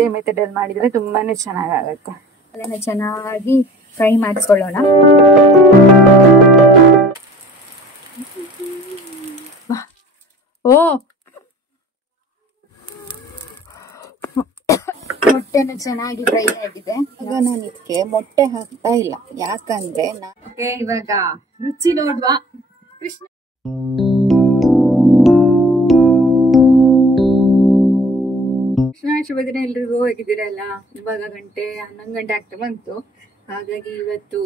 ಇದೇ ಮೆಥಡ್ ಅಲ್ಲಿ ಮಾಡಿದ್ರೆ ತುಂಬಾನೇ ಚೆನ್ನಾಗಾಗತ್ತೆ. ಅದನ್ನ ಚೆನ್ನಾಗಿ ಫ್ರೈ ಮಾಡಿಸ್ಕೊಳ್ಳೋಣ. ಓ, ಮೊಟ್ಟೆನ ಚೆನ್ನಾಗಿ ಫ್ರೈ ಆಗಿದೆ. ಈಗ ನಾನು ಇದಕ್ಕೆ ಮೊಟ್ಟೆ ಹಾಕ್ತಾ ಇಲ್ಲ, ಯಾಕಂದ್ರೆ ಇವಾಗ ರುಚಿ ನೋಡುವ. ಕೃಷ್ಣ ಶುಭ ದಿನ ಎಲ್ರಿಗೂ. ಹೇಗಿದ್ದೀರಲ್ಲ? ಇವಾಗ 11 ಗಂಟೆ ಆಗ್ತಾ ಬಂತು. ಹಾಗಾಗಿ ಇವತ್ತು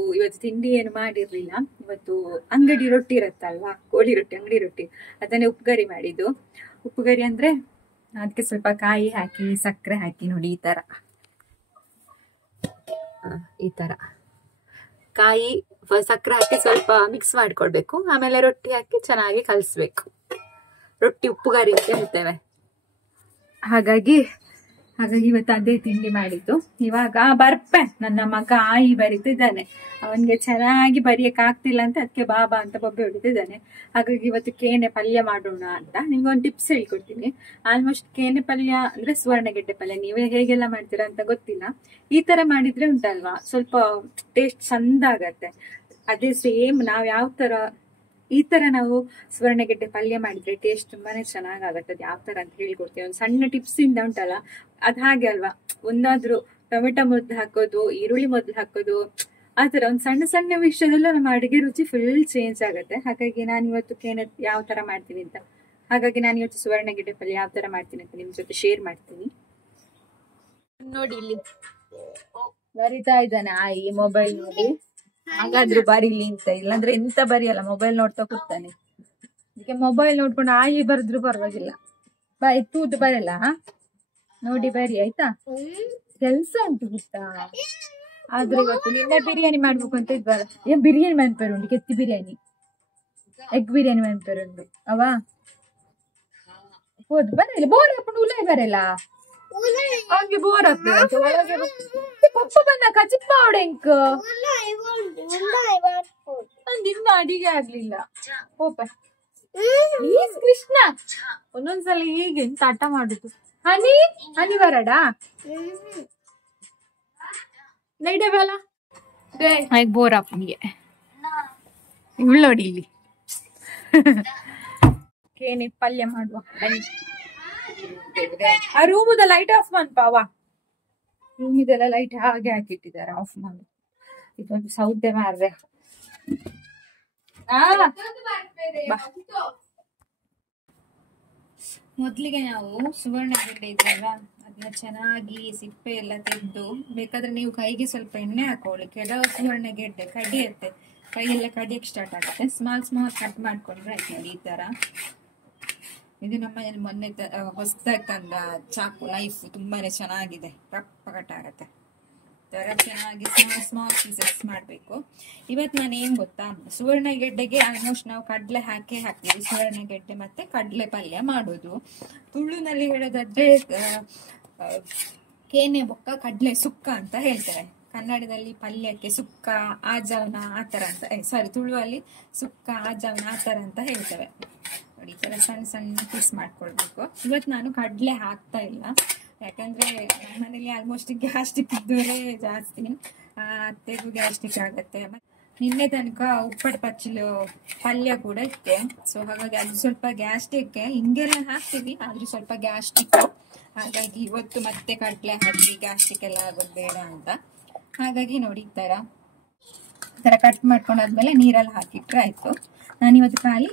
ತಿಂಡಿ ಏನು ಮಾಡಿರ್ಲಿಲ್ಲ. ಇವತ್ತು ಅಂಗಡಿ ರೊಟ್ಟಿ ಇರತ್ತಲ್ವಾ, ಕೋಳಿ ರೊಟ್ಟಿ, ಅಂಗಡಿ ರೊಟ್ಟಿ, ಅದನ್ನೇ ಉಪ್ಪುಗರಿ ಮಾಡಿದ್ದು. ಉಪ್ಪುಗರಿ ಅಂದ್ರೆ ಅದಕ್ಕೆ ಸ್ವಲ್ಪ ಕಾಯಿ ಹಾಕಿ ಸಕ್ಕರೆ ಹಾಕಿ ನೋಡಿ ಈ ತರ ಕಾಯಿ ಸಕ್ಕರೆ ಹಾಕಿ ಸ್ವಲ್ಪ ಮಿಕ್ಸ್ ಮಾಡ್ಕೊಳ್ಬೇಕು. ಆಮೇಲೆ ರೊಟ್ಟಿ ಹಾಕಿ ಚೆನ್ನಾಗಿ ಕಲಿಸ್ಬೇಕು. ರೊಟ್ಟಿ ಉಪ್ಪುಗರಿ ಅಂತ ಹೇಳ್ತೇವೆ. ಹಾಗಾಗಿ ಇವತ್ತು ಅದೇ ತಿಂಡಿ ಮಾಡಿದ್ದು. ಇವಾಗ ಬರ್ಪೆ ನನ್ನ ಮಗ ಆಯಿ ಬರೀತಿದ್ದಾನೆ. ಅವನ್ಗೆ ಚೆನ್ನಾಗಿ ಬರೆಯಕ್ ಆಗ್ತಿಲ್ಲ ಅಂತ ಅದಕ್ಕೆ ಬಾಬಾ ಅಂತ ಬೊಬ್ಬೆ ಹೊಡಿತಿದ್ದಾನೆ. ಹಾಗಾಗಿ ಇವತ್ತು ಕೇನೆ ಪಲ್ಯ ಮಾಡೋಣ ಅಂತ ನಿಮ್ಗೊಂದು ಟಿಪ್ಸ್ ಹೇಳ್ಕೊಡ್ತೀನಿ. ಆಲ್ಮೋಸ್ಟ್ ಕೇನೆ ಪಲ್ಯ ಅಂದ್ರೆ ಸುವರ್ಣಗೆಡ್ಡೆ ಪಲ್ಯ ನೀವೇ ಹೇಗೆಲ್ಲ ಮಾಡ್ತೀರಾ ಅಂತ ಗೊತ್ತಿಲ್ಲ. ಈ ತರ ಮಾಡಿದ್ರೆ ಉಂಟಲ್ವಾ, ಸ್ವಲ್ಪ ಟೇಸ್ಟ್ ಚಂದ ಆಗತ್ತೆ. ಅದೇ ಸೇಮ್ ನಾವ್ ಯಾವ ತರ ಈ ತರ ನಾವು ಸುವರ್ಣಗೆಡ್ಡೆ ಪಲ್ಯ ಮಾಡಿದ್ರೆ ಟೇಸ್ಟ್ ತುಂಬಾನೇ ಚೆನ್ನಾಗಾಗತ್ತೆ. ಅದು ಯಾವ ತರ ಅಂತ ಹೇಳ್ಕೊಡ್ತೀವಿ. ಒಂದು ಸಣ್ಣ ಟಿಪ್ಸ್ ಇಂದ ಉಂಟಲ್ಲ, ಅದ್ ಹಾಗೆ ಅಲ್ವಾ, ಒಂದಾದ್ರೂ ಟೊಮೆಟೊ ಮೊದ್ಲು ಹಾಕೋದು, ಈರುಳ್ಳಿ ಮೊದ್ಲು ಹಾಕೋದು, ಆತರ ಒಂದ್ ಸಣ್ಣ ಸಣ್ಣ ವಿಷಯದಲ್ಲೂ ನಮ್ಮ ಅಡಿಗೆ ರುಚಿ ಫುಲ್ ಚೇಂಜ್ ಆಗುತ್ತೆ. ಹಾಗಾಗಿ ನಾನು ಇವತ್ತು ಯಾವ ತರ ಮಾಡ್ತೀನಿ ಅಂತ ನಾನು ಇವತ್ತು ಸುವರ್ಣಗೆಡ್ಡೆ ಪಲ್ಯ ಯಾವ ತರ ಮಾಡ್ತೀನಿ ಅಂತ ನಿಮ್ ಜೊತೆ ಶೇರ್ ಮಾಡ್ತೀನಿ. ನೋಡಿ, ಇಲ್ಲಿ ಬರಿತಾ ಇದ್ದಾನೆ ಆಯಿ ಮೊಬೈಲ್ ನೋಡಿ. ಹಾಗಾದ್ರೂ ಬರೀಲಿ ಅಂತ, ಇಲ್ಲಾಂದ್ರೆ ಎಂತ ಬರಿಯಲ್ಲ, ಮೊಬೈಲ್ ನೋಡ್ತಾ ಕೂತಾನೆ. ಅದಕ್ಕೆ ಮೊಬೈಲ್ ನೋಡ್ಕೊಂಡು ಆಯಿ ಬರೆದ್ರು ಪರವಾಗಿಲ್ಲ, ತೂತು ಬರಲ್ಲ. ನೋಡಿ ಬರಿ ಆಯ್ತಾ. ಕೆಲ್ಸ ಉಂಟು ಗೊತ್ತಾ. ಆದ್ರೆ ಇವತ್ತು ನಿನ್ನೆ ಬಿರಿಯಾನಿ ಮಾಡ್ಬೇಕು ಅಂತ ಇದ್ವಲ್ಲ, ಬಿರಿಯಾನಿ ಮನ್ಪೇರುಂಡು, ಕೆತ್ತಿ ಬಿರಿಯಾನಿ, ಎಗ್ ಬಿರಿಯಾನಿ ಮನ್ಪೇರುಂಡು ಅವ ಹೋದ್ ಬರಲ್ಲ. ಬೋರ್ ಹಾಕೊಂಡು ಉಲಾಯಿ ಬರಲ್ಲ, ಅವ್ನಿಗೆ ಬೋರ್ ಆಗ್ತದೆ. ಪಪ್ಪ ಬಂದ ಚಿಪ್ಪ ಅವಡೆಂಕ್ ಇನ್ನು ಅಡಿಗೆ ಆಗ್ಲಿಲ್ಲ. ಹೋಪ ಪ್ಲೀಸ್ ಕೃಷ್ಣ, ಒಂದೊಂದ್ಸಲ ಹೀಗೆ ಎಂತ ಆಟ ಮಾಡುದು. ಹನಿ ಬರಡಾ ನೈಡವಲ್ಲ ಬೋರ್ ಅಪ್ಪನಿಗೆ ಇವಳು ನೋಡಿ ಇಲ್ಲಿ. ಕೇನೆ ಪಲ್ಯ ಮಾಡುವ. ಆ ರೂಮದ ಲೈಟ್ ಆಫ್ ಮಾಡ್ಪಾವ. ರೂಮಿದೆಲ್ಲ ಲೈಟ್ ಹಾಗೆ ಹಾಕಿಟ್ಟಿದ್ದಾರೆ, ಆಫ್ ಮಾಡಿ. ಇದೊಂದು ಸೌದೆ ಮಾರ್ರೆ. ಮೊದ್ಲಿಗೆ ನಾವು ಸುವರ್ಣಗೆಡ್ಡೆ ಇದ್ರಲ್ಲ, ಅದನ್ನ ಚೆನ್ನಾಗಿ ಸಿಪ್ಪೆ ಎಲ್ಲ ತೆಗೆದು, ಬೇಕಾದ್ರೆ ನೀವು ಕೈಗೆ ಸ್ವಲ್ಪ ಎಣ್ಣೆ ಹಾಕೊಳ್ಳಿ. ಕೆಲವು ಸುವರ್ಣಗೆಡ್ಡೆ ಕಡಿಯತ್ತೆ, ಕೈಯೆಲ್ಲ ಕಡಿಯಕ್ಕೆ ಸ್ಟಾರ್ಟ್ ಆಗುತ್ತೆ. ಸ್ಮಾಲ್ ಕಟ್ ಮಾಡ್ಕೊಂಡ್ರೆ ಆಯ್ತು ನೋಡಿ ಈ ತರ. ಇದು ನಮ್ಮ ಮನೇಲಿ ಮೊನ್ನೆ ಹೊಸದಾಗಿ ತಂದ ಚಾಕು, ನೈಫ್, ತುಂಬಾನೇ ಚೆನ್ನಾಗಿದೆ, ರಪ್ಪ ಕಟ್ ಆಗತ್ತೆ. ಚೆನ್ನಾಗಿ ಸ್ಮಾಲ್ ಪೀಸಸ್ ಮಾಡ್ಬೇಕು. ಇವತ್ತು ನಾನು ಏನ್ ಗೊತ್ತಾ, ಸುವರ್ಣಗೆಡ್ಡೆಗೆ ಆಲ್ಮೋಸ್ಟ್ ನಾವು ಕಡ್ಲೆ ಹಾಕ್ತೀವಿ. ಸುವರ್ಣಗೆಡ್ಡೆ ಮತ್ತೆ ಕಡ್ಲೆ ಪಲ್ಯ ಮಾಡೋದು. ತುಳುನಲ್ಲಿ ಹೇಳೋದಾದ್ರೆ ಕೇನೆ ಬೊಕ್ಕ ಕಡ್ಲೆ ಸುಕ್ಕ ಅಂತ ಹೇಳ್ತಾರೆ. ಕನ್ನಡದಲ್ಲಿ ಪಲ್ಯಕ್ಕೆ ಸುಕ್ಕ, ಆಜವನ ಆತರ ಅಂತ, ಸಾರಿ, ತುಳುವಲ್ಲಿ ಸುಕ್ಕ, ಆಜವನ ಆತರ ಅಂತ ಹೇಳ್ತೇವೆ. ನೋಡಿ, ಈ ತರ ಸಣ್ಣ ಸಣ್ಣ ಪೀಸ್ ಮಾಡ್ಕೊಳ್ಬೇಕು. ಇವತ್ತು ನಾನು ಕಡ್ಲೆ ಹಾಕ್ತಾ ಇಲ್ಲ, ಯಾಕಂದ್ರೆ ಮನೇಲಿ ಆಲ್ಮೋಸ್ಟ್ ಗ್ಯಾಸ್ಟ್ರಿಕ್ ಇದ್ದವರೇ ಜಾಸ್ತಿ. ಅತ್ತೆಗೂ ಗ್ಯಾಸ್ಟ್ರಿಕ್ ಆಗತ್ತೆ. ನಿನ್ನೆ ತನಕ ಉಪ್ಪಟ್ಟು ಪಚ್ಚಲು ಪಲ್ಯ ಕೂಡ ಇತ್ತೆ. ಸೊ ಹಾಗಾಗಿ ಅದು ಸ್ವಲ್ಪ ಗ್ಯಾಸ್ಟ್ರಿಕ್. ಹಿಂಗೆಲ್ಲ ಹಾಕ್ತೀವಿ, ಆದ್ರೂ ಸ್ವಲ್ಪ ಗ್ಯಾಸ್ಟ್ರಿಕ್. ಹಾಗಾಗಿ ಇವತ್ತು ಮತ್ತೆ ಕಡ್ಲೆ ಹಾಕಿ ಗ್ಯಾಸ್ಟ್ರಿಕ್ ಎಲ್ಲ ಆಗೋದು ಬೇಡ ಅಂತ. ಹಾಗಾಗಿ ನೋಡಿ ಈ ತರ ಕಟ್ ಮಾಡ್ಕೊಂಡಾದ್ಮೇಲೆ ನೀರಲ್ಲಿ ಹಾಕಿಟ್ರೆ ಆಯ್ತು. ನಾನಿವತ್ತು ಖಾಲಿ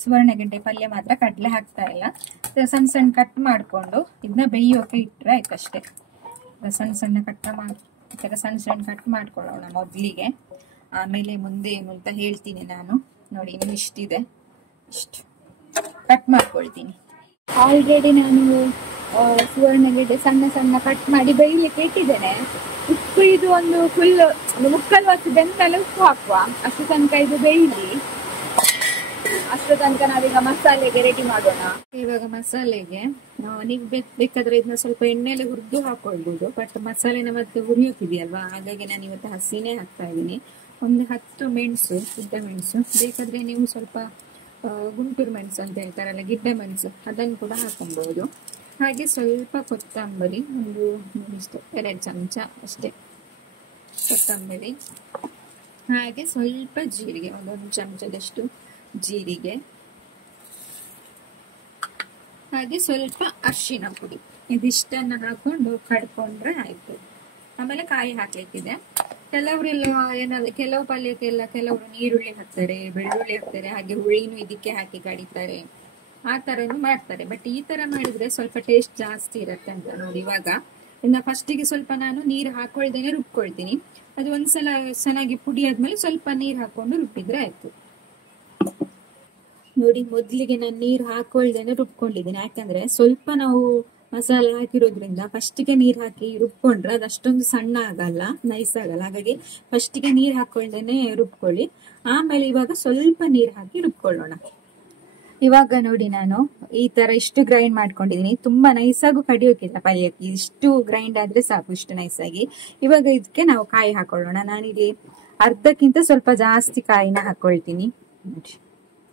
ಸುವರ್ಣಗೆಡ್ಡೆ ಪಲ್ಯ ಮಾತ್ರ, ಕಡ್ಲೆ ಹಾಕ್ತಾ ಇಲ್ಲ. ಸಣ್ಣ ಸಣ್ಣ ಕಟ್ ಮಾಡ್ಕೊಂಡು ಇದನ್ನ ಬೇಯೋಕೆ ಇಟ್ರೆ ಆಯ್ತು ಅಷ್ಟೇ. ಸಣ್ಣ ಸಣ್ಣ ಕಟ್ ಮಾಡ್ಕೊಳ್ಳೋಣ ಮೊದಲಿಗೆ, ಆಮೇಲೆ ಮುಂದೆ ಏನು ಅಂತ ಹೇಳ್ತೀನಿ ನಾನು. ನೋಡಿ, ಇನ್ನು ಇಷ್ಟಿದೆ, ಇಷ್ಟು ಕಟ್ ಮಾಡ್ಕೊಳ್ತೀನಿ. ಆಲ್ರೆಡಿ ನಾನು ಸುವರ್ಣಗೆಡ್ಡೆ ಸಣ್ಣ ಸಣ್ಣ ಕಟ್ ಮಾಡಿ ಬೇಯಲಿಕ್ಕೆ ಇಟ್ಟಿದ್ದೇನೆ. ಉಪ್ಪು ಇದು ಒಂದು ಫುಲ್ ಮುಕ್ಕಲು ಹೊತ್ತು ಬೆಂದಮೇಲೆ ಉಪ್ಪು ಹಾಕುವ. ಅಷ್ಟು ತನಕ ಇದು ಬೇಯಲಿ. ಅಷ್ಟು ತನಕ ನಾವೀಗ ಮಸಾಲೆಗೆ ರೆಡಿ ಮಾಡೋಣ. ಇವಾಗ ಮಸಾಲೆಗೆ ನೀವು ಬೇಕಾದ್ರೆ ಇದನ್ನ ಸ್ವಲ್ಪ ಎಣ್ಣೆಲೆ ಹುರಿದು ಹಾಕೊಳ್ಬಹುದು. ಬಟ್ ಮಸಾಲೆನ ಮತ್ತೆ ಹುರಿಯೋಕಿದೆಯಲ್ವಾ, ಹಾಗಾಗಿ ನಾನು ಇವತ್ತು ಹಸಿನೇ ಹಾಕ್ತಾ ಇದ್ದೀನಿ. ಒಂದು 10 ಮೆಣಸು, ಉದ್ದ ಮೆಣಸು. ಬೇಕಾದ್ರೆ ನೀವು ಸ್ವಲ್ಪ ಗುಂಟೂರು ಮೆಣಸು ಅಂತ ಹೇಳ್ತಾರಲ್ಲ, ಗಿಡ್ಡ ಮೆಣಸು, ಅದನ್ನು ಕೂಡ ಹಾಕೊಬಹುದು. ಹಾಗೆ ಸ್ವಲ್ಪ ಕೊತ್ತಂಬರಿ, ಒಂದು ಇಷ್ಟು 2 ಚಮಚ ಅಷ್ಟೇ ಕೊತ್ತಂಬರಿ. ಹಾಗೆ ಸ್ವಲ್ಪ ಜೀರಿಗೆ, 1 ಚಮಚದಷ್ಟು ಜೀರಿಗೆ. ಹಾಗೆ ಸ್ವಲ್ಪ ಅರಿಶಿನ ಪುಡಿ. ಇದಿಷ್ಟನ್ನ ಹಾಕೊಂಡು ಕಡ್ಕೊಂಡ್ರೆ ಆಯ್ತು. ಆಮೇಲೆ ಕಾಯಿ ಹಾಕ್ಲಿಕ್ಕಿದೆ. ಕೆಲವರೆಲ್ಲ ಏನಾದ್ರೆ ಕೆಲವು ಪಲ್ಯಕ್ಕೆಲ್ಲ ಕೆಲವರು ನೀರುಳ್ಳಿ ಹಾಕ್ತಾರೆ, ಬೆಳ್ಳುಳ್ಳಿ ಹಾಕ್ತಾರೆ, ಹಾಗೆ ಹುಳಿನೂ ಇದಕ್ಕೆ ಹಾಕಿ ಕಡಿತಾರೆ, ಆ ತರನು ಮಾಡ್ತಾರೆ. ಬಟ್ ಈ ತರ ಮಾಡಿದ್ರೆ ಸ್ವಲ್ಪ ಟೇಸ್ಟ್ ಜಾಸ್ತಿ ಇರತ್ತೆ ಅಂತ ನೋಡಿ. ಇವಾಗ ಇನ್ನ ಫಸ್ಟಿಗೆ ಸ್ವಲ್ಪ ನಾನು ನೀರು ಹಾಕೊಳ್ದೇನೆ ರುಬ್ಕೊಳ್ತೀನಿ. ಅದು ಒಂದ್ಸಲ ಚೆನ್ನಾಗಿ ಪುಡಿ ಆದ್ಮೇಲೆ ಸ್ವಲ್ಪ ನೀರು ಹಾಕೊಂಡು ರುಬ್ಬಿದ್ರೆ ಆಯ್ತು. ನೋಡಿ, ಮೊದ್ಲಿಗೆ ನಾನು ನೀರು ಹಾಕೊಳ್ದೇನೆ ರುಬ್ಕೊಂಡಿದ್ದೀನಿ. ಯಾಕಂದ್ರೆ ಸ್ವಲ್ಪ ನಾವು ಮಸಾಲೆ ಹಾಕಿರೋದ್ರಿಂದ ಫಸ್ಟಿಗೆ ನೀರ್ ಹಾಕಿ ರುಬ್ಕೊಂಡ್ರೆ ಅದಷ್ಟೊಂದು ಸಣ್ಣ ಆಗಲ್ಲ, ನೈಸ್ ಆಗಲ್ಲ. ಹಾಗಾಗಿ ಫಸ್ಟಿಗೆ ನೀರ್ ಹಾಕೊಳ್ದೇನೆ ರುಬ್ಕೊಳ್ಳಿ. ಆಮೇಲೆ ಇವಾಗ ಸ್ವಲ್ಪ ನೀರ್ ಹಾಕಿ ರುಬ್ಕೊಳ್ಳೋಣ. ಇವಾಗ ನೋಡಿ, ನಾನು ಈ ತರ ಇಷ್ಟು ಗ್ರೈಂಡ್ ಮಾಡ್ಕೊಂಡಿದೀನಿ. ತುಂಬಾ ನೈಸಾಗೂ ಕಡಿಯೋಕಿಲ್ಲ ಪಲ್ಯಕ್ಕೆ, ಇಷ್ಟು ಗ್ರೈಂಡ್ ಆದ್ರೆ ಸಾಕು, ಇಷ್ಟು ನೈಸಾಗಿ. ಇವಾಗ ಇದಕ್ಕೆ ನಾವು ಕಾಯಿ ಹಾಕೊಳ್ಳೋಣ. ನಾನಿಲ್ಲಿ ಅರ್ಧಕ್ಕಿಂತ ಸ್ವಲ್ಪ ಜಾಸ್ತಿ ಕಾಯಿನ ಹಾಕೊಳ್ತೀನಿ.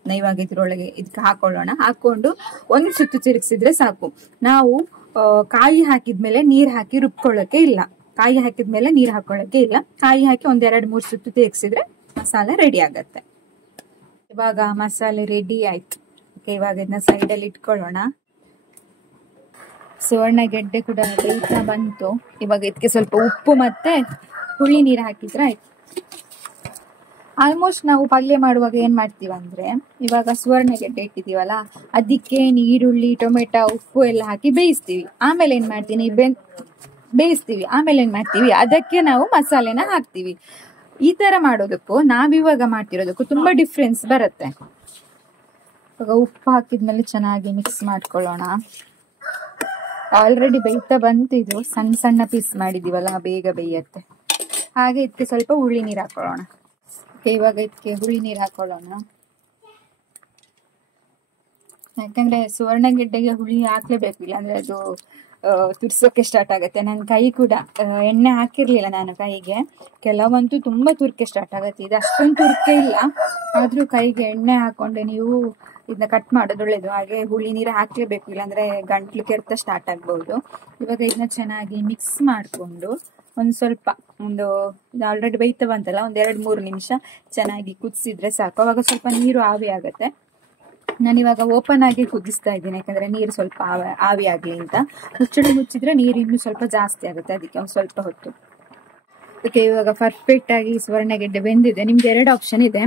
ಇವಾಗ ಇದ್ರೊಳಗೆ ಇದಕ್ಕೆ ಹಾಕೊಳ್ಳೋಣ. ಹಾಕೊಂಡು ಒಂದು ಸುತ್ತು ತಿರುಗಿಸಿದ್ರೆ ಸಾಕು. ನಾವು ಕಾಯಿ ಹಾಕಿದ್ಮೇಲೆ ನೀರ್ ಹಾಕಿ ರುಬ್ಕೊಳ್ಳೋಕೆ ಇಲ್ಲ. ಕಾಯಿ ಹಾಕಿದ್ಮೇಲೆ ನೀರ್ ಹಾಕೊಳ್ಳೋಕೆ ಇಲ್ಲ. ಕಾಯಿ ಹಾಕಿ 1-2-3 ಸುತ್ತು ತಿರುಗಿಸಿದ್ರೆ ಮಸಾಲೆ ರೆಡಿ ಆಗತ್ತೆ. ಇವಾಗ ಮಸಾಲೆ ರೆಡಿ ಆಯ್ತು. ಇವಾಗ ಇದನ್ನ ಸೈಡಲ್ಲಿ ಇಟ್ಕೊಳ್ಳೋಣ. ಸುವರ್ಣಗೆಡ್ಡೆ ಕೂಡ ಬೇಯ್ತಾ ಬಂತು. ಇವಾಗ ಇದಕ್ಕೆ ಸ್ವಲ್ಪ ಉಪ್ಪು ಮತ್ತೆ ಹುಳಿ ನೀರು ಹಾಕಿದ್ರೆ ಆಯ್ತು. ಆಲ್ಮೋಸ್ಟ್ ನಾವು ಪಲ್ಯ ಮಾಡುವಾಗ ಏನ್ ಮಾಡ್ತೀವಿ ಅಂದ್ರೆ, ಇವಾಗ ಸುವರ್ಣಗೆಡ್ಡೆ ಇಟ್ಟಿದೀವಲ್ಲ, ಅದಕ್ಕೆ ಈರುಳ್ಳಿ, ಟೊಮೆಟೊ, ಉಪ್ಪು ಎಲ್ಲ ಹಾಕಿ ಬೇಯಿಸ್ತೀವಿ. ಆಮೇಲೆ ಏನ್ ಮಾಡ್ತೀನಿ, ಬೇಯಿಸ್ತೀವಿ. ಆಮೇಲೆ ಏನ್ ಮಾಡ್ತೀವಿ, ಅದಕ್ಕೆ ನಾವು ಮಸಾಲೆನ ಹಾಕ್ತಿವಿ. ಈ ತರ ಮಾಡೋದಕ್ಕೂ ನಾವಿವಾಗ ಮಾಡ್ತಿರೋದಕ್ಕೂ ತುಂಬಾ ಡಿಫ್ರೆನ್ಸ್ ಬರುತ್ತೆ. ಇವಾಗ ಉಪ್ಪು ಹಾಕಿದ್ಮೇಲೆ ಚೆನ್ನಾಗಿ ಮಿಕ್ಸ್ ಮಾಡ್ಕೊಳ್ಳೋಣ. ಆಲ್ರೆಡಿ ಬೇಯ್ತಾ ಬಂತಿದ್ದು, ಸಣ್ಣ ಸಣ್ಣ ಪೀಸ್ ಮಾಡಿದೀವಲ್ಲ, ಬೇಗ ಬೇಯತ್ತೆ. ಹಾಗೆ ಇದಕ್ಕೆ ಸ್ವಲ್ಪ ಹುಳಿ ನೀರು ಹಾಕೊಳ್ಳೋಣ. ಇವಾಗ ಇದಕ್ಕೆ ಹುಳಿ ನೀರು ಹಾಕೊಳ್ಳೋಣ. ಯಾಕಂದ್ರೆ ಸುವರ್ಣಗೆಡ್ಡೆಗೆ ಹುಳಿ ಹಾಕ್ಲೇಬೇಕು, ಇಲ್ಲಾಂದ್ರೆ ಅದು ತುರ್ಸೋಕೆ ಸ್ಟಾರ್ಟ್ ಆಗುತ್ತೆ. ನನ್ನ ಕೈ ಕೂಡ ಎಣ್ಣೆ ಹಾಕಿರ್ಲಿಲ್ಲ ನಾನು ಕೈಗೆ, ಕೆಲವಂತೂ ತುಂಬಾ ತುರ್ಕೆ ಸ್ಟಾರ್ಟ್ ಆಗುತ್ತೆ. ಇದು ಅಷ್ಟೊಂದು ತುರ್ಕೆ ಇಲ್ಲ, ಆದ್ರೂ ಕೈಗೆ ಎಣ್ಣೆ ಹಾಕೊಂಡೆ ನೀವು ಇದನ್ನ ಕಟ್ ಮಾಡೋದು ಒಳ್ಳೇದು. ಹಾಗೆ ಹುಳಿ ನೀರು ಹಾಕ್ಲೇಬೇಕು, ಇಲ್ಲಾಂದ್ರೆ ಗಂಟ್ಲು ಕೆರೆತ ಸ್ಟಾರ್ಟ್ ಆಗ್ಬಹುದು. ಇವಾಗ ಇದನ್ನ ಚೆನ್ನಾಗಿ ಮಿಕ್ಸ್ ಮಾಡ್ಕೊಂಡು ಇದು ಆಲ್ರೆಡಿ ಬೇಯ್ತಾ ಬಂತಲ್ಲ, 1-2-3 ನಿಮಿಷ ಚೆನ್ನಾಗಿ ಕುದಿಸಿದ್ರೆ ಸಾಕು. ಅವಾಗ ಸ್ವಲ್ಪ ನೀರು ಆವಿ ಆಗತ್ತೆ. ನಾನಿವಾಗ ಓಪನ್ ಆಗಿ ಕುದಿಸ್ತಾ ಇದ್ದೀನಿ, ಯಾಕಂದ್ರೆ ನೀರು ಸ್ವಲ್ಪ ಆವಿ ಆಗ್ಲಿ ಅಂತ. ಮುಚ್ಚಿದ್ರೆ ನೀರು ಇನ್ನೂ ಸ್ವಲ್ಪ ಜಾಸ್ತಿ ಆಗುತ್ತೆ, ಅದಕ್ಕೆ ಒಂದು ಸ್ವಲ್ಪ ಹೊತ್ತು. ಇವಾಗ ಪರ್ಫೆಕ್ಟ್ ಆಗಿ ಸುವರ್ಣಗೆಡ್ಡೆ ಬೆಂದಿದೆ. ನಿಮ್ಗೆ 2 ಆಪ್ಷನ್ ಇದೆ.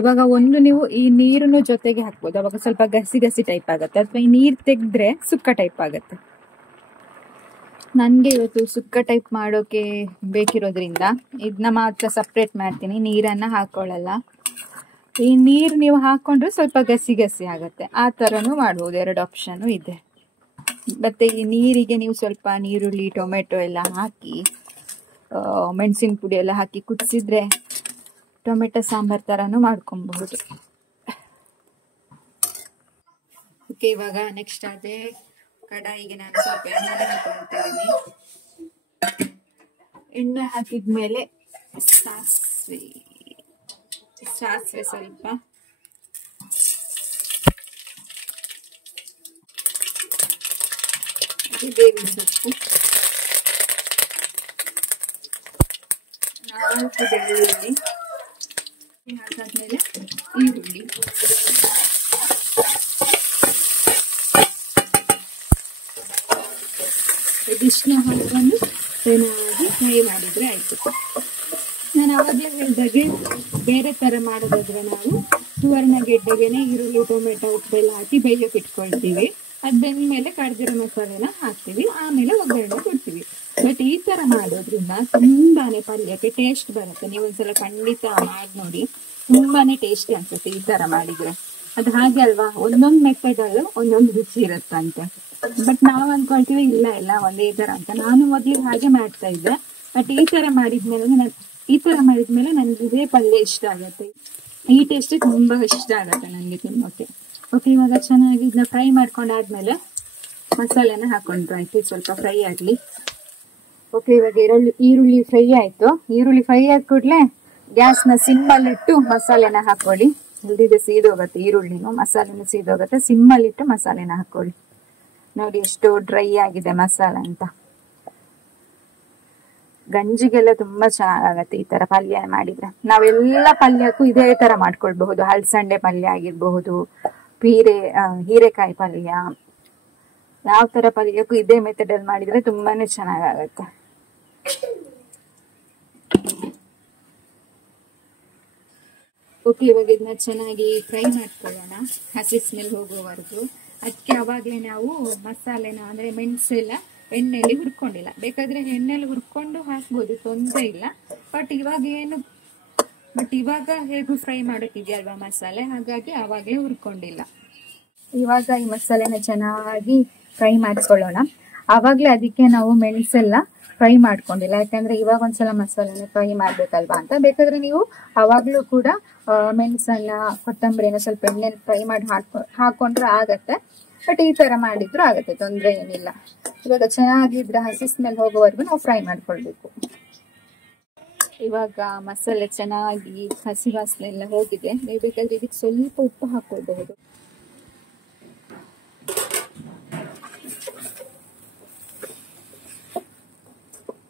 ಇವಾಗ ಒಂದು, ನೀವು ಈ ನೀರನ್ನು ಜೊತೆಗೆ ಹಾಕ್ಬೋದು, ಅವಾಗ ಸ್ವಲ್ಪ ಗಸಿ ಗಸಿ ಟೈಪ್ ಆಗುತ್ತೆ. ಅಥವಾ ಈ ನೀರು ತೆಗೆದ್ರೆ ಸುಕ್ಕ ಟೈಪ್ ಆಗುತ್ತೆ. ನನ್ಗೆ ಇವತ್ತು ಸುಕ್ಕ ಟೈಪ್ ಮಾಡೋಕೆ ಬೇಕಿರೋದ್ರಿಂದ ಇದನ್ನ ಮಾತ್ರ ಸಪ್ರೇಟ್ ಮಾಡ್ತೀನಿ, ನೀರನ್ನ ಹಾಕೊಳ್ಳಲ್ಲ. ಈ ನೀರು ನೀವು ಹಾಕೊಂಡ್ರೆ ಸ್ವಲ್ಪ ಗಸಿ ಗಸಿ ಆಗತ್ತೆ. ಆ ತರನು ಮಾಡ್ಬೋದು, 2 ಆಪ್ಷನ್ ಇದೆ. ಮತ್ತೆ ಈ ನೀರಿಗೆ ನೀವು ಸ್ವಲ್ಪ ಈರುಳ್ಳಿ, ಟೊಮೆಟೊ ಎಲ್ಲ ಹಾಕಿ, ಮೆಣಸಿನ ಪುಡಿ ಎಲ್ಲ ಹಾಕಿ ಕುದಿಸಿದ್ರೆ ಟೊಮೆಟೊ ಸಾಂಬಾರ್ ತರಾನು ಮಾಡ್ಕೊಬಹುದು. ಇವಾಗ ನೆಕ್ಸ್ಟ್ ಅದೇ ಕಡಾಯಿಗೆ ನಾನು ಸ್ವಲ್ಪ ಎಣ್ಣೆ ಹಾಕೊಳ್ತಿದ್ದೀನಿ. ಎಣ್ಣೆ ಹಾಕಿದ್ಮೇಲೆ ಸಾಸಿವೆ ಸ್ವಲ್ಪ, ಬೇವಿನ ಸೊಪ್ಪು, 4 ಬೆಳ್ಳುಳ್ಳಿ ಹಾಕಾದ್ಮೇಲೆ ಈರುಳ್ಳಿ, ಇದಿಷ್ಟನ್ನ ಹಾಕೊಂಡು ಚೆನ್ನಾಗಿ ಫ್ರೈ ಮಾಡಿದ್ರೆ ಆಯ್ತು. ನಾನು ಆವಾಗಲೇ ಹೇಳಿದಾಗೆ ಬೇರೆ ತರ ಮಾಡೋದಾದ್ರೆ ನಾವು ಸುವರ್ಣಗೆಡ್ಡೆಗೆನೆ ಈರುಳ್ಳಿ, ಟೊಮೆಟೊ, ಉಪ್ಪೆಲ್ಲ ಹಾಕಿ ಬೇಯಕ್ಕೆ ಇಟ್ಕೊಳ್ತೀವಿ. ಅದು ಬೆಂದ್ಮೇಲೆ ಕಡ್ದಿರೋ ಮಸಾಲೆನ ಹಾಕ್ತಿವಿ, ಆಮೇಲೆ ಒಗ್ಗರಣೆ ಕೊಡ್ತೀವಿ. ಬಟ್ ಈ ತರ ಮಾಡೋದ್ರಿಂದ ತುಂಬಾನೇ ಪಲ್ಯಕ್ಕೆ ಟೇಸ್ಟ್ ಬರುತ್ತೆ. ನೀವು ಒಂದ್ಸಲ ಖಂಡಿತ ಮಾಡಿ ನೋಡಿ, ತುಂಬಾನೇ ಟೇಸ್ಟಿ ಅನ್ಸುತ್ತೆ ಈ ತರ ಮಾಡಿದ್ರೆ. ಅದು ಹಾಗೆ ಅಲ್ವಾ, ಒಂದೊಂದು ಮೆಥಡ್ ಅಲ್ಲೂ ಒಂದೊಂದು ರುಚಿ ಇರುತ್ತಂತೆ. ಬಟ್ ನಾವ್ ಅನ್ಕೊಳ್ತೀವಿ ಇಲ್ಲ ಎಲ್ಲ ಒಂದೇ ತರ ಅಂತ. ನಾನು ಮೊದ್ಲಿಗೆ ಹಾಗೆ ಮಾಡ್ತಾ ಇದ್ದೆ. ಬಟ್ ಈ ತರ ಮಾಡಿದ್ಮೇಲೆ ನನ್ಗೆ ಇದೇ ಪಲ್ಯ ಇಷ್ಟ ಆಗತ್ತೆ. ಈ ಟೇಸ್ಟ್ ತುಂಬಾ ಇಷ್ಟ ಆಗತ್ತೆ ನನ್ಗೆ ತಿನ್ನೋಕೆ. ಇವಾಗ ಚೆನ್ನಾಗಿ ಇದನ್ನ ಫ್ರೈ ಮಾಡ್ಕೊಂಡಾದ್ಮೇಲೆ ಮಸಾಲೆನ ಹಾಕೊಂಡ್ರು ಆಯ್ತು. ಸ್ವಲ್ಪ ಫ್ರೈ ಆಗ್ಲಿ. ಇವಾಗ ಈರುಳ್ಳಿ ಫ್ರೈ ಆಯ್ತು. ಈರುಳ್ಳಿ ಫ್ರೈ ಆದ ಕೂಡ್ಲೆ ಗ್ಯಾಸ್ನ ಸಿಮ್ಮಲ್ಲಿಟ್ಟು ಮಸಾಲೆನ ಹಾಕೊಳ್ಳಿ. ಇಲ್ದಿದ್ರೆ ಸೀದೋಗತ್ತೆ ಈರುಳ್ಳಿನೂ, ಮಸಾಲೆನೂ ಸೀದೋಗತ್ತೆ. ಸಿಮ್ಮಲ್ಲಿಟ್ಟು ಮಸಾಲೆನ ಹಾಕೊಳ್ಳಿ. ನೋಡಿ ಎಷ್ಟು ಡ್ರೈ ಆಗಿದೆ ಮಸಾಲ ಅಂತ. ಗಂಜಿಗೆಲ್ಲ ತುಂಬಾ ಚೆನ್ನಾಗತ್ತೆ ಈ ತರ ಪಲ್ಯ ಮಾಡಿದ್ರೆ. ನಾವೆಲ್ಲ ಪಲ್ಯಕ್ಕೂ ಇದೇ ತರ ಮಾಡ್ಕೊಳ್ಬಹುದು. ಹಲಸಂಡೆ ಪಲ್ಯ ಆಗಿರ್ಬಹುದು, ಹೀರೆಕಾಯಿ ಪಲ್ಯ, ಯಾವ ತರ ಪಲ್ಯಕ್ಕೂ ಇದೇ ಮೆಥಡ್ ಅಲ್ಲಿ ಮಾಡಿದ್ರೆ ತುಂಬಾನೇ ಚೆನ್ನಾಗತ್ತೆ. ಓಕೆ, ಇವಾಗ ಇದನ್ನ ಚೆನ್ನಾಗಿ ಫ್ರೈ ಮಾಡ್ಕೊಳ್ಳೋಣ ಹಸಿ ಸ್ಮೆಲ್ ಹೋಗುವವರೆಗೂ. ಅದಕ್ಕೆ ಅವಾಗಲೇ ನಾವು ಮಸಾಲೆನ ಅಂದ್ರೆ ಮೆಣಸೆಲ್ಲ ಎಣ್ಣೆಯಲ್ಲಿ ಹುರ್ಕೊಂಡಿಲ್ಲ. ಬೇಕಾದ್ರೆ ಎಣ್ಣೆಯಲ್ಲಿ ಹುರ್ಕೊಂಡು ಹಾಕ್ಬೋದು, ತೊಂದರೆ ಇಲ್ಲ. ಬಟ್ ಇವಾಗ ಹೇಗೂ ಫ್ರೈ ಮಾಡೋಕ್ಕಿದೆಯಲ್ವಾ ಮಸಾಲೆ, ಹಾಗಾಗಿ ಅವಾಗಲೇ ಹುರ್ಕೊಂಡಿಲ್ಲ. ಇವಾಗ ಈ ಮಸಾಲೆನ ಚೆನ್ನಾಗಿ ಫ್ರೈ ಮಾಡ್ಕೊಳ್ಳೋಣ. ಆವಾಗಲೇ ಅದಕ್ಕೆ ನಾವು ಮೆಣಸೆಲ್ಲ ಫ್ರೈ ಮಾಡ್ಕೊಂಡಿಲ್ಲ, ಯಾಕಂದ್ರೆ ಇವಾಗ ಒಂದ್ಸಲ ಮಸಾಲೆನ ಫ್ರೈ ಮಾಡ್ಬೇಕಲ್ವಾ ಅಂತ. ಬೇಕಾದ್ರೆ ನೀವು ಅವಾಗ್ಲೂ ಕೂಡ ಮೆಣಸನ್ನ ಕೊತ್ತಂಬರಿನ ಸ್ವಲ್ಪ ಎಣ್ಣೆಲಿ ಫ್ರೈ ಮಾಡಿ ಹಾಕೊಂಡ್ರೆ ಆಗತ್ತೆ. ಬಟ್ ಈ ತರ ಮಾಡಿದ್ರು ಆಗತ್ತೆ, ತೊಂದರೆ ಏನಿಲ್ಲ. ಇವಾಗ ಚೆನ್ನಾಗಿದ್ರೆ ಹಸಿ ಸ್ಮೆಲ್ ಹೋಗೋವರೆಗೂ ನಾವು ಫ್ರೈ ಮಾಡ್ಕೊಳ್ಬೇಕು. ಇವಾಗ ಮಸಾಲೆ ಚೆನ್ನಾಗಿ ಹಸಿ ವಾಸನೆ ಎಲ್ಲ ಹೋಗಿದೆ. ನೀವು ಬೇಕಾದ್ರೆ ಇದಕ್ಕೆ ಸ್ವಲ್ಪ ಉಪ್ಪು ಹಾಕೊಳ್ಬಹುದು.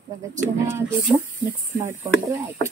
ಇವಾಗ ಚೆನ್ನಾಗಿ ಮಿಕ್ಸ್ ಮಾಡ್ಕೊಂಡ್ರೆ ಆಯ್ತು.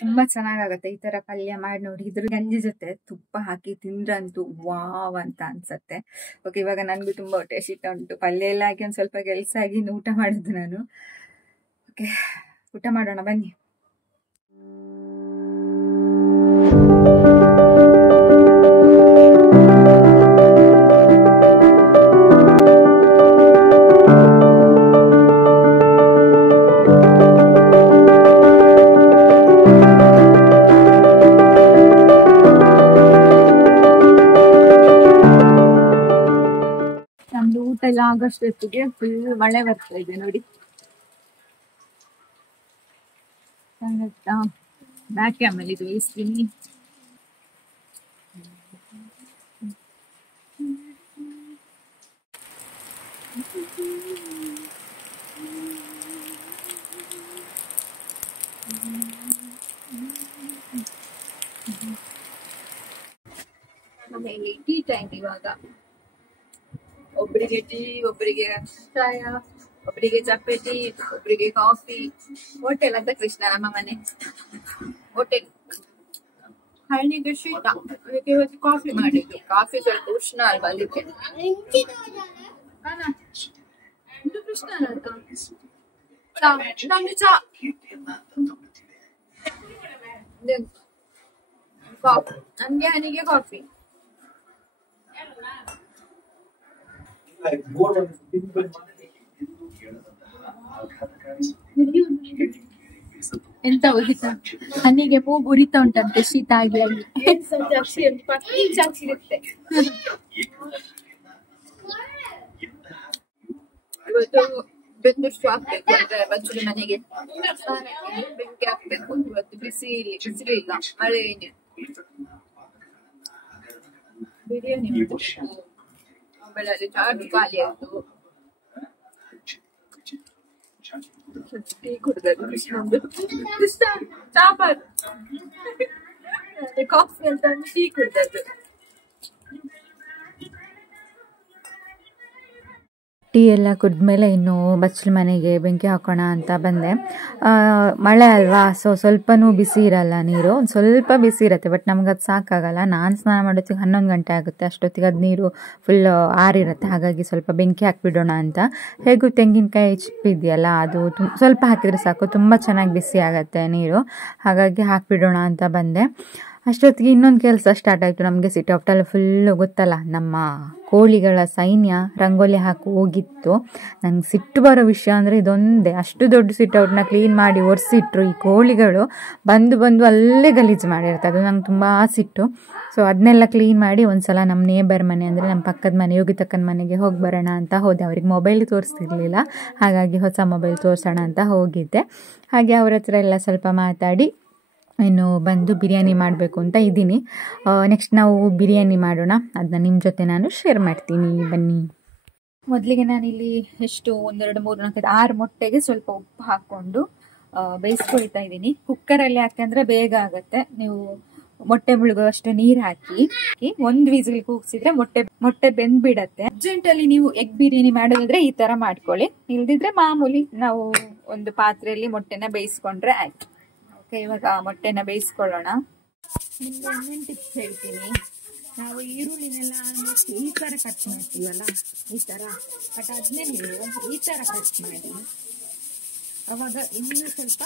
ತುಂಬಾ ಚೆನ್ನಾಗತ್ತೆ ಈ ತರ ಪಲ್ಯ ಮಾಡಿ ನೋಡಿ. ಇದ್ರ ಗಂಜಿ ಜೊತೆ ತುಪ್ಪ ಹಾಕಿ ತಿಂದ್ರಂತೂ ವಾವ್ ಅಂತ ಅನ್ಸತ್ತೆ. ಓಕೆ, ಇವಾಗ ನನ್ಗೂ ತುಂಬಾ ಹೊಟ್ಟೆ ಶೀತ ಉಂಟು. ಪಲ್ಯ ಎಲ್ಲ ಹಾಕಿ ಒಂದ್ ಸ್ವಲ್ಪ ಕೆಲಸ ಆಗಿ ಊಟ ಮಾಡಿದ್ದು ನಾನು. ಓಕೆ, ಊಟ ಮಾಡೋಣ ಬನ್ನಿ. ಊಟ ಎಲ್ಲ ಆಗೋಷ್ಟೊತ್ತಿಗೆ ಫುಲ್ ಮಳೆ ಬರ್ತಾ ಇದೆ ನೋಡಿ. ಬ್ಯಾಕ್ ಕ್ಯಾಮಲ್ಲಿ ತೋರಿಸ್ತೀನಿ. ಆಮೇಲೆ ಟೀ ಟೈಮ್ ಇವಾಗ. ಒಬ್ಬರಿಗೆ ಟೀ, ಒಬ್ಬರಿಗೆ ಚಾಯ, ಒಬ್ಬರಿಗೆ ಚಪಾತಿ, ಒಬ್ಬರಿಗೆ ಕಾಫಿ. ಹೋಟೆಲ್ ಅಂತ ಕೃಷ್ಣ ನಮ್ಮ ಮನೆ ಹೋಟೆಲ್. ಹಳ್ಳಿಗೆ ಶೀತ, ಅದಕ್ಕೆ ಇವತ್ತು ಕಾಫಿ ಮಾಡಿದ್ದು. ಕಾಫಿ ಸ್ವಲ್ಪ ಉಷ್ಣ ಅಲ್ವಾ, ಅದಕ್ಕೆ. ಇದು ಕೃಷ್ಣ ನಮ್ಗೆ ಚಾ, ನಮ್ಗೆ ಹನಿಗೆ ಕಾಫಿ. ಎಂತ ಉರಿತಾ ಹನಿಗೆ ಮೂಗು ಉರಿತಾ ಉಂಟಂತೆ ಶೀತ ಆಗಿ ಆಗಿ. ಇವತ್ತು ಬೆಂದಷ್ಟು ಹಾಕ್ಬೇಕು ಅಂದ್ರೆ ಬಚ್ಚಲು ಮನೆಗೆ ಬೆಂಕಿ ಹಾಕ್ಬೇಕು. ಇವತ್ತು ಬಿಸಿಲು ಇಲ್ಲ, ಮಳೆ ಏನಿಲ್ಲ. ಬಿರಿಯಾನಿ ಆಮೇಲೆ ಅಲ್ಲಿ ಚಾರ್ಜ್ ಖಾಲಿ ಆಯ್ತು. ಟೀ ಕುಡ್ದದ್ದು ಕೃಷ್ಣಂದು. ಕೃಷ್ಣ ಚಾಪರ್ ಕಾಫಿ ಅಂತ ಟೀ ಕುಡ್ದದ್ದು. ಟೀ ಎಲ್ಲ ಕುಡಿದ್ಮೇಲೆ ಇನ್ನು ಬಚ್ಚಲು ಮನೆಗೆ ಬೆಂಕಿ ಹಾಕೋಣ ಅಂತ ಬಂದೆ. ಮಳೆ ಅಲ್ವಾ, ಸ್ವಲ್ಪನೂ ಬಿಸಿ ಇರಲ್ಲ ನೀರು, ಒಂದು ಸ್ವಲ್ಪ ಬಿಸಿ ಇರುತ್ತೆ. ಬಟ್ ನಮ್ಗೆ ಅದು ಸಾಕಾಗಲ್ಲ. ನಾನು ಸ್ನಾನ ಮಾಡೋತ್ತಿಗೆ 11 ಗಂಟೆ ಆಗುತ್ತೆ. ಅಷ್ಟೊತ್ತಿಗೆ ಅದು ನೀರು ಫುಲ್ ಆರಿರುತ್ತೆ. ಹಾಗಾಗಿ ಸ್ವಲ್ಪ ಬೆಂಕಿ ಹಾಕಿಬಿಡೋಣ ಅಂತ. ಹೇಗೂ ತೆಂಗಿನಕಾಯಿ ಚಿಪ್ಪಿದೆಯಲ್ಲ, ಅದು ಸ್ವಲ್ಪ ಹಾಕಿದರೆ ಸಾಕು, ತುಂಬ ಚೆನ್ನಾಗಿ ಬಿಸಿ ಆಗುತ್ತೆ ನೀರು. ಹಾಗಾಗಿ ಹಾಕಿಬಿಡೋಣ ಅಂತ ಬಂದೆ. ಅಷ್ಟೊತ್ತಿಗೆ ಇನ್ನೊಂದು ಕೆಲಸ ಸ್ಟಾರ್ಟ್ ಆಯಿತು ನಮಗೆ. ಸಿಟೌಟಲ್ಲಿ ಫುಲ್ಲು ಗೊತ್ತಲ್ಲ ನಮ್ಮ ಕೋಳಿಗಳ ಸೈನ್ಯ ರಂಗೋಲಿ ಹಾಕಿ ಹೋಗಿತ್ತು. ನಂಗೆ ಸಿಟ್ಟು ಬರೋ ವಿಷಯ ಅಂದರೆ ಇದೊಂದೇ, ಅಷ್ಟು ದೊಡ್ಡ ಸಿಟೌಟ್ನ ಕ್ಲೀನ್ ಮಾಡಿ ಒರೆಸಿಟ್ರು. ಈ ಕೋಳಿಗಳು ಬಂದು ಅಲ್ಲೇ ಗಲೀಜು ಮಾಡಿರ್ತದೆ. ಅದು ನಂಗೆ ತುಂಬ ಸಿಟ್ಟು. ಸೊ ಅದನ್ನೆಲ್ಲ ಕ್ಲೀನ್ ಮಾಡಿ ಒಂದ್ಸಲ ನಮ್ಮ ನೇಬರ್ ಮನೆ ಅಂದರೆ ನಮ್ಮ ಪಕ್ಕದ ಮನೆ ಯೋಗಿತಕ್ಕನ ಮನೆಗೆ ಹೋಗಿ ಬರೋಣ ಅಂತ ಹೋದೆ. ಅವ್ರಿಗೆ ಮೊಬೈಲ್ ತೋರಿಸ್ತಿರ್ಲಿಲ್ಲ, ಹಾಗಾಗಿ ಹೊಸ ಮೊಬೈಲ್ ತೋರಿಸೋಣ ಅಂತ ಹೋಗಿದ್ದೆ. ಹಾಗೆ ಅವ್ರ ಹತ್ರ ಎಲ್ಲ ಸ್ವಲ್ಪ ಮಾತಾಡಿ ಇನ್ನು ಬಂದು ಬಿರಿಯಾನಿ ಮಾಡಬೇಕು ಅಂತ ಇದ್ದೀನಿ. ನೆಕ್ಸ್ಟ್ ನಾವು ಬಿರಿಯಾನಿ ಮಾಡೋಣ, ಅದನ್ನ ನಿಮ್ಮ ಜೊತೆ ನಾನು ಶೇರ್ ಮಾಡ್ತೀನಿ, ಬನ್ನಿ. ಮೊದಲಿಗೆ ನಾನಿಲ್ಲಿ ಎಷ್ಟು 1 2 3 4 6 ಮೊಟ್ಟೆಗೆ ಸ್ವಲ್ಪ ಉಪ್ಪು ಹಾಕ್ಕೊಂಡು ಬೇಯಿಸ್ಕೊಳ್ತಾ ಇದ್ದೀನಿ. ಕುಕ್ಕರಲ್ಲಿ ಯಾಕೆಂದರೆ ಬೇಗ ಆಗುತ್ತೆ. ನೀವು ಮೊಟ್ಟೆ ಮುಳುಗುವಷ್ಟು ನೀರು ಹಾಕಿ 1 ವಿಸಿಲ್ ಕೂಗಿಸಿದ್ರೆ ಮೊಟ್ಟೆ ಬೆಂದ್ಬಿಡತ್ತೆ. ಅರ್ಜೆಂಟಲ್ಲಿ ನೀವು ಎಗ್ ಬಿರಿಯಾನಿ ಮಾಡೋದಾದ್ರೆ ಈ ಥರ ಮಾಡ್ಕೊಳ್ಳಿ, ಇಲ್ದಿದ್ರೆ ಮಾಮೂಲಿ ನಾವು ಒಂದು ಪಾತ್ರೆಯಲ್ಲಿ ಮೊಟ್ಟೆನ ಬೇಯಿಸ್ಕೊಂಡ್ರೆ ಆಯ್ತು. ಓಕೆ, ಇವಾಗ ಮೊಟ್ಟೆನ ಬೇಯಿಸ್ಕೊಳ್ಳೋಣ. ನಿಮ್ಗೆ ಇನ್ನೊಂದು ಟಿಪ್ಸ್ ಹೇಳ್ತೀನಿ. ನಾವು ಈರುಳ್ಳಿನೆಲ್ಲ ಆಲ್ಮೋಸ್ಟ್ ಈ ಥರ ಕಟ್ ಮಾಡ್ತೀವಲ್ಲ, ಈ ಥರ ಬಟ್ ಅದನ್ನೇ ನೀವು ಈ ಥರ ಕಟ್ ಮಾಡಿ, ಅವಾಗ ಇನ್ನೂ ಸ್ವಲ್ಪ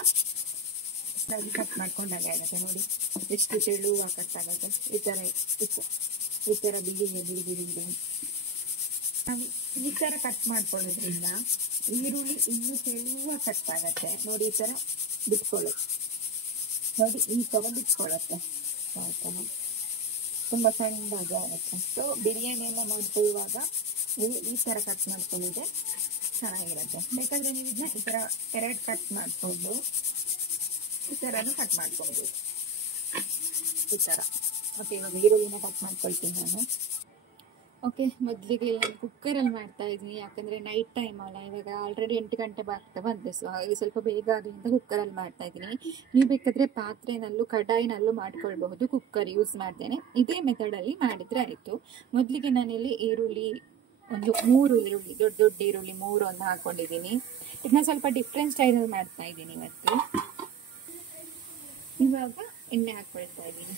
ಕಟ್ ಮಾಡ್ಕೊಂಡಾಗ ಆಗುತ್ತೆ. ನೋಡಿ ಎಷ್ಟು ತೆಳುವ ಕಟ್ ಆಗುತ್ತೆ. ಈ ಥರ ಬಿಡಿ ನಾವು ಈ ಥರ ಕಟ್ ಮಾಡ್ಕೊಳ್ಳೋದ್ರಿಂದ ಈರುಳ್ಳಿ ಇನ್ನೂ ತೆಳುವ ಕಟ್ ಆಗುತ್ತೆ. ನೋಡಿ ಈ ಥರ ಬಿಟ್ಕೊಳ್ಳೋದು, ನೋಡಿ ಈ ಥರ ಬಿಟ್ಕೊಳ್ಳುತ್ತೆ, ತುಂಬ ಸಣ್ಣದಾಗಿ ಆಗುತ್ತೆ. ಸೊ ಬಿರಿಯಾನಿ ಎಲ್ಲ ಮಾಡ್ಕೊಳ್ಳುವಾಗ ನೀವು ಈ ಥರ ಕಟ್ ಮಾಡ್ಕೊಂಡಿದ್ರೆ ಚೆನ್ನಾಗಿರುತ್ತೆ. ಬೇಕಾದರೆ ನೀವು ಇದನ್ನ ಈ ಥರ 2 ಕಟ್ ಮಾಡಿಕೊಂಡು ಈ ಥರನೂ ಕಟ್ ಮಾಡ್ಕೊಬೋದು, ಈ ಥರ. ಓಕೆ, ಇವಾಗ ಈರುಳ್ಳಿನ ಕಟ್ ಮಾಡ್ಕೊಳ್ತೀನಿ ನಾನು. ಓಕೆ, ಮೊದಲಿಗೆ ನಾನು ಕುಕ್ಕರಲ್ಲಿ ಮಾಡ್ತಾ ಇದ್ದೀನಿ, ಯಾಕಂದರೆ ನೈಟ್ ಟೈಮ್ ಅಲ್ಲ, ಇವಾಗ ಆಲ್ರೆಡಿ 8 ಗಂಟೆ ಆಗ್ತಾ ಬಂದೆ. ಸೊ ಹಾಗಾಗಿ ಸ್ವಲ್ಪ ಬೇಗ ಆದ್ರಿಂದ ಕುಕ್ಕರಲ್ಲಿ ಮಾಡ್ತಾ ಇದ್ದೀನಿ. ನೀವು ಬೇಕಾದರೆ ಪಾತ್ರೆನಲ್ಲೂ ಕಡಾಯಿನಲ್ಲೂ ಮಾಡ್ಕೊಳ್ಬಹುದು, ಕುಕ್ಕರ್ ಯೂಸ್ ಮಾಡ್ತೇನೆ. ಇದೇ ಮೆಥಡಲ್ಲಿ ಮಾಡಿದರೆ ಆಯಿತು. ಮೊದಲಿಗೆ ನಾನಿಲ್ಲಿ ಈರುಳ್ಳಿ ಒಂದು 3 ಈರುಳ್ಳಿ, ದೊಡ್ಡ ಈರುಳ್ಳಿ 3 ಒಂದು ಹಾಕ್ಕೊಂಡಿದ್ದೀನಿ. ಇದನ್ನ ಸ್ವಲ್ಪ ಡಿಫ್ರೆಂಟ್ ಸ್ಟೈಲಲ್ಲಿ ಮಾಡ್ತಾ ಇದ್ದೀನಿ ಇವತ್ತು. ಇವಾಗ ಎಣ್ಣೆ ಹಾಕ್ಕೊಳ್ತಾ ಇದ್ದೀನಿ.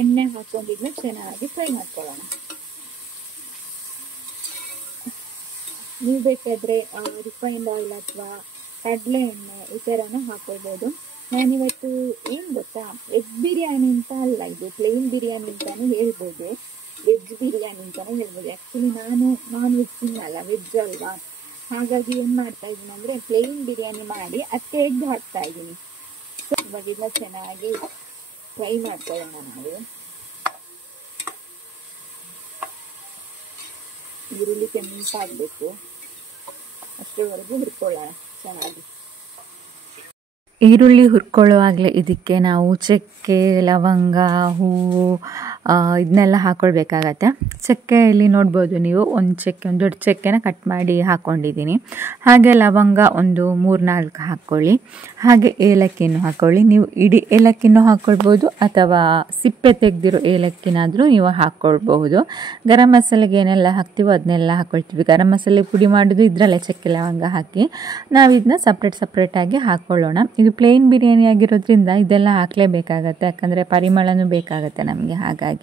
ಎಣ್ಣೆ ಹಾಕೊಂಡಿದ್ಮೇಲೆ ಚೆನ್ನಾಗಿ ಫ್ರೈ ಮಾಡ್ಕೊಳ್ಳೋಣ. ನೀವು ಬೇಕಾದರೆ ರಿಫೈನ್ಡ್ ಆಯಿಲ್ ಅಥವಾ ಕಡಲೆ ಎಣ್ಣೆ ಈ ಥರನೂ ಹಾಕೊಳ್ಬೋದು. ನಾನಿವತ್ತು ಏನು ಗೊತ್ತಾ, ಎಗ್ ಬಿರಿಯಾನಿ ಅಂತ ಅಲ್ಲ, ಇದು ಪ್ಲೇನ್ ಬಿರಿಯಾನಿ ಅಂತಲೇ ಹೇಳ್ಬೋದು, ವೆಜ್ ಬಿರಿಯಾನಿ ಅಂತಲೇ ಹೇಳ್ಬೋದು. ಆ್ಯಕ್ಚುಲಿ ನಾನು ನಾನ್ ವೆಜ್ ತಿನ್ನಲ್ಲ, ವೆಜ್ ಅಲ್ವಾ, ಹಾಗಾಗಿ ಏನು ಮಾಡ್ತಾ ಇದ್ದೀನಿ ಅಂದರೆ ಪ್ಲೇನ್ ಬಿರಿಯಾನಿ ಮಾಡಿ ಅದಕ್ಕೆ ಎಗ್ ಹಾಕ್ತಾ ಇದ್ದೀನಿ. ಸೊ ಇವಾಗ ಇದನ್ನ ಚೆನ್ನಾಗಿ ಫ್ರೈ ಮಾಡ್ಕೊಳ್ಳೋಣ. ನಾವು ಈರುಳ್ಳಿ ಕೆಂಪಾಗಬೇಕು, ಅಷ್ಟರವರೆಗೂ ಹುರ್ಕೊಳ್ಳೋಣ ಚೆನ್ನಾಗಿ. ಈರುಳ್ಳಿ ಹುರ್ಕೊಳ್ಳುವಾಗಲೇ ಇದಕ್ಕೆ ನಾವು ಚಕ್ಕೆ, ಲವಂಗ, ಹೂವು ಇದನ್ನೆಲ್ಲ ಹಾಕ್ಕೊಳ್ಬೇಕಾಗತ್ತೆ. ಚಕ್ಕೆಯಲ್ಲಿ ನೋಡ್ಬೋದು ನೀವು, ಒಂದು ದೊಡ್ಡ ಚಕ್ಕೆನ ಕಟ್ ಮಾಡಿ ಹಾಕ್ಕೊಂಡಿದ್ದೀನಿ. ಹಾಗೆ ಲವಂಗ ಒಂದು 3-4 ಹಾಕ್ಕೊಳ್ಳಿ. ಹಾಗೆ ಏಲಕ್ಕಿನೂ ಹಾಕ್ಕೊಳ್ಳಿ. ನೀವು ಇಡೀ ಏಲಕ್ಕಿನೂ ಹಾಕ್ಕೊಳ್ಬೋದು ಅಥವಾ ಸಿಪ್ಪೆ ತೆಗೆದಿರೋ ಏಲಕ್ಕಿನಾದರೂ ನೀವು ಹಾಕ್ಕೊಳ್ಬಹುದು. ಗರಂ ಮಸಾಲೆಗೆ ಏನೆಲ್ಲ ಹಾಕ್ತೀವೋ ಅದನ್ನೆಲ್ಲ ಹಾಕ್ಕೊಳ್ತೀವಿ. ಗರಂ ಮಸಾಲೆ ಪುಡಿ ಮಾಡೋದು ಇದರಲ್ಲೇ ಚಕ್ಕೆ ಲವಂಗ ಹಾಕಿ, ನಾವು ಇದನ್ನ ಸಪ್ರೇಟಾಗಿ ಹಾಕ್ಕೊಳ್ಳೋಣ. ಇದು ಪ್ಲೇನ್ ಬಿರಿಯಾನಿ ಆಗಿರೋದ್ರಿಂದ ಇದೆಲ್ಲ ಹಾಕಲೇಬೇಕಾಗತ್ತೆ, ಯಾಕಂದರೆ ಪರಿಮಳನೂ ಬೇಕಾಗುತ್ತೆ ನಮಗೆ. ಹಾಗಾಗಿ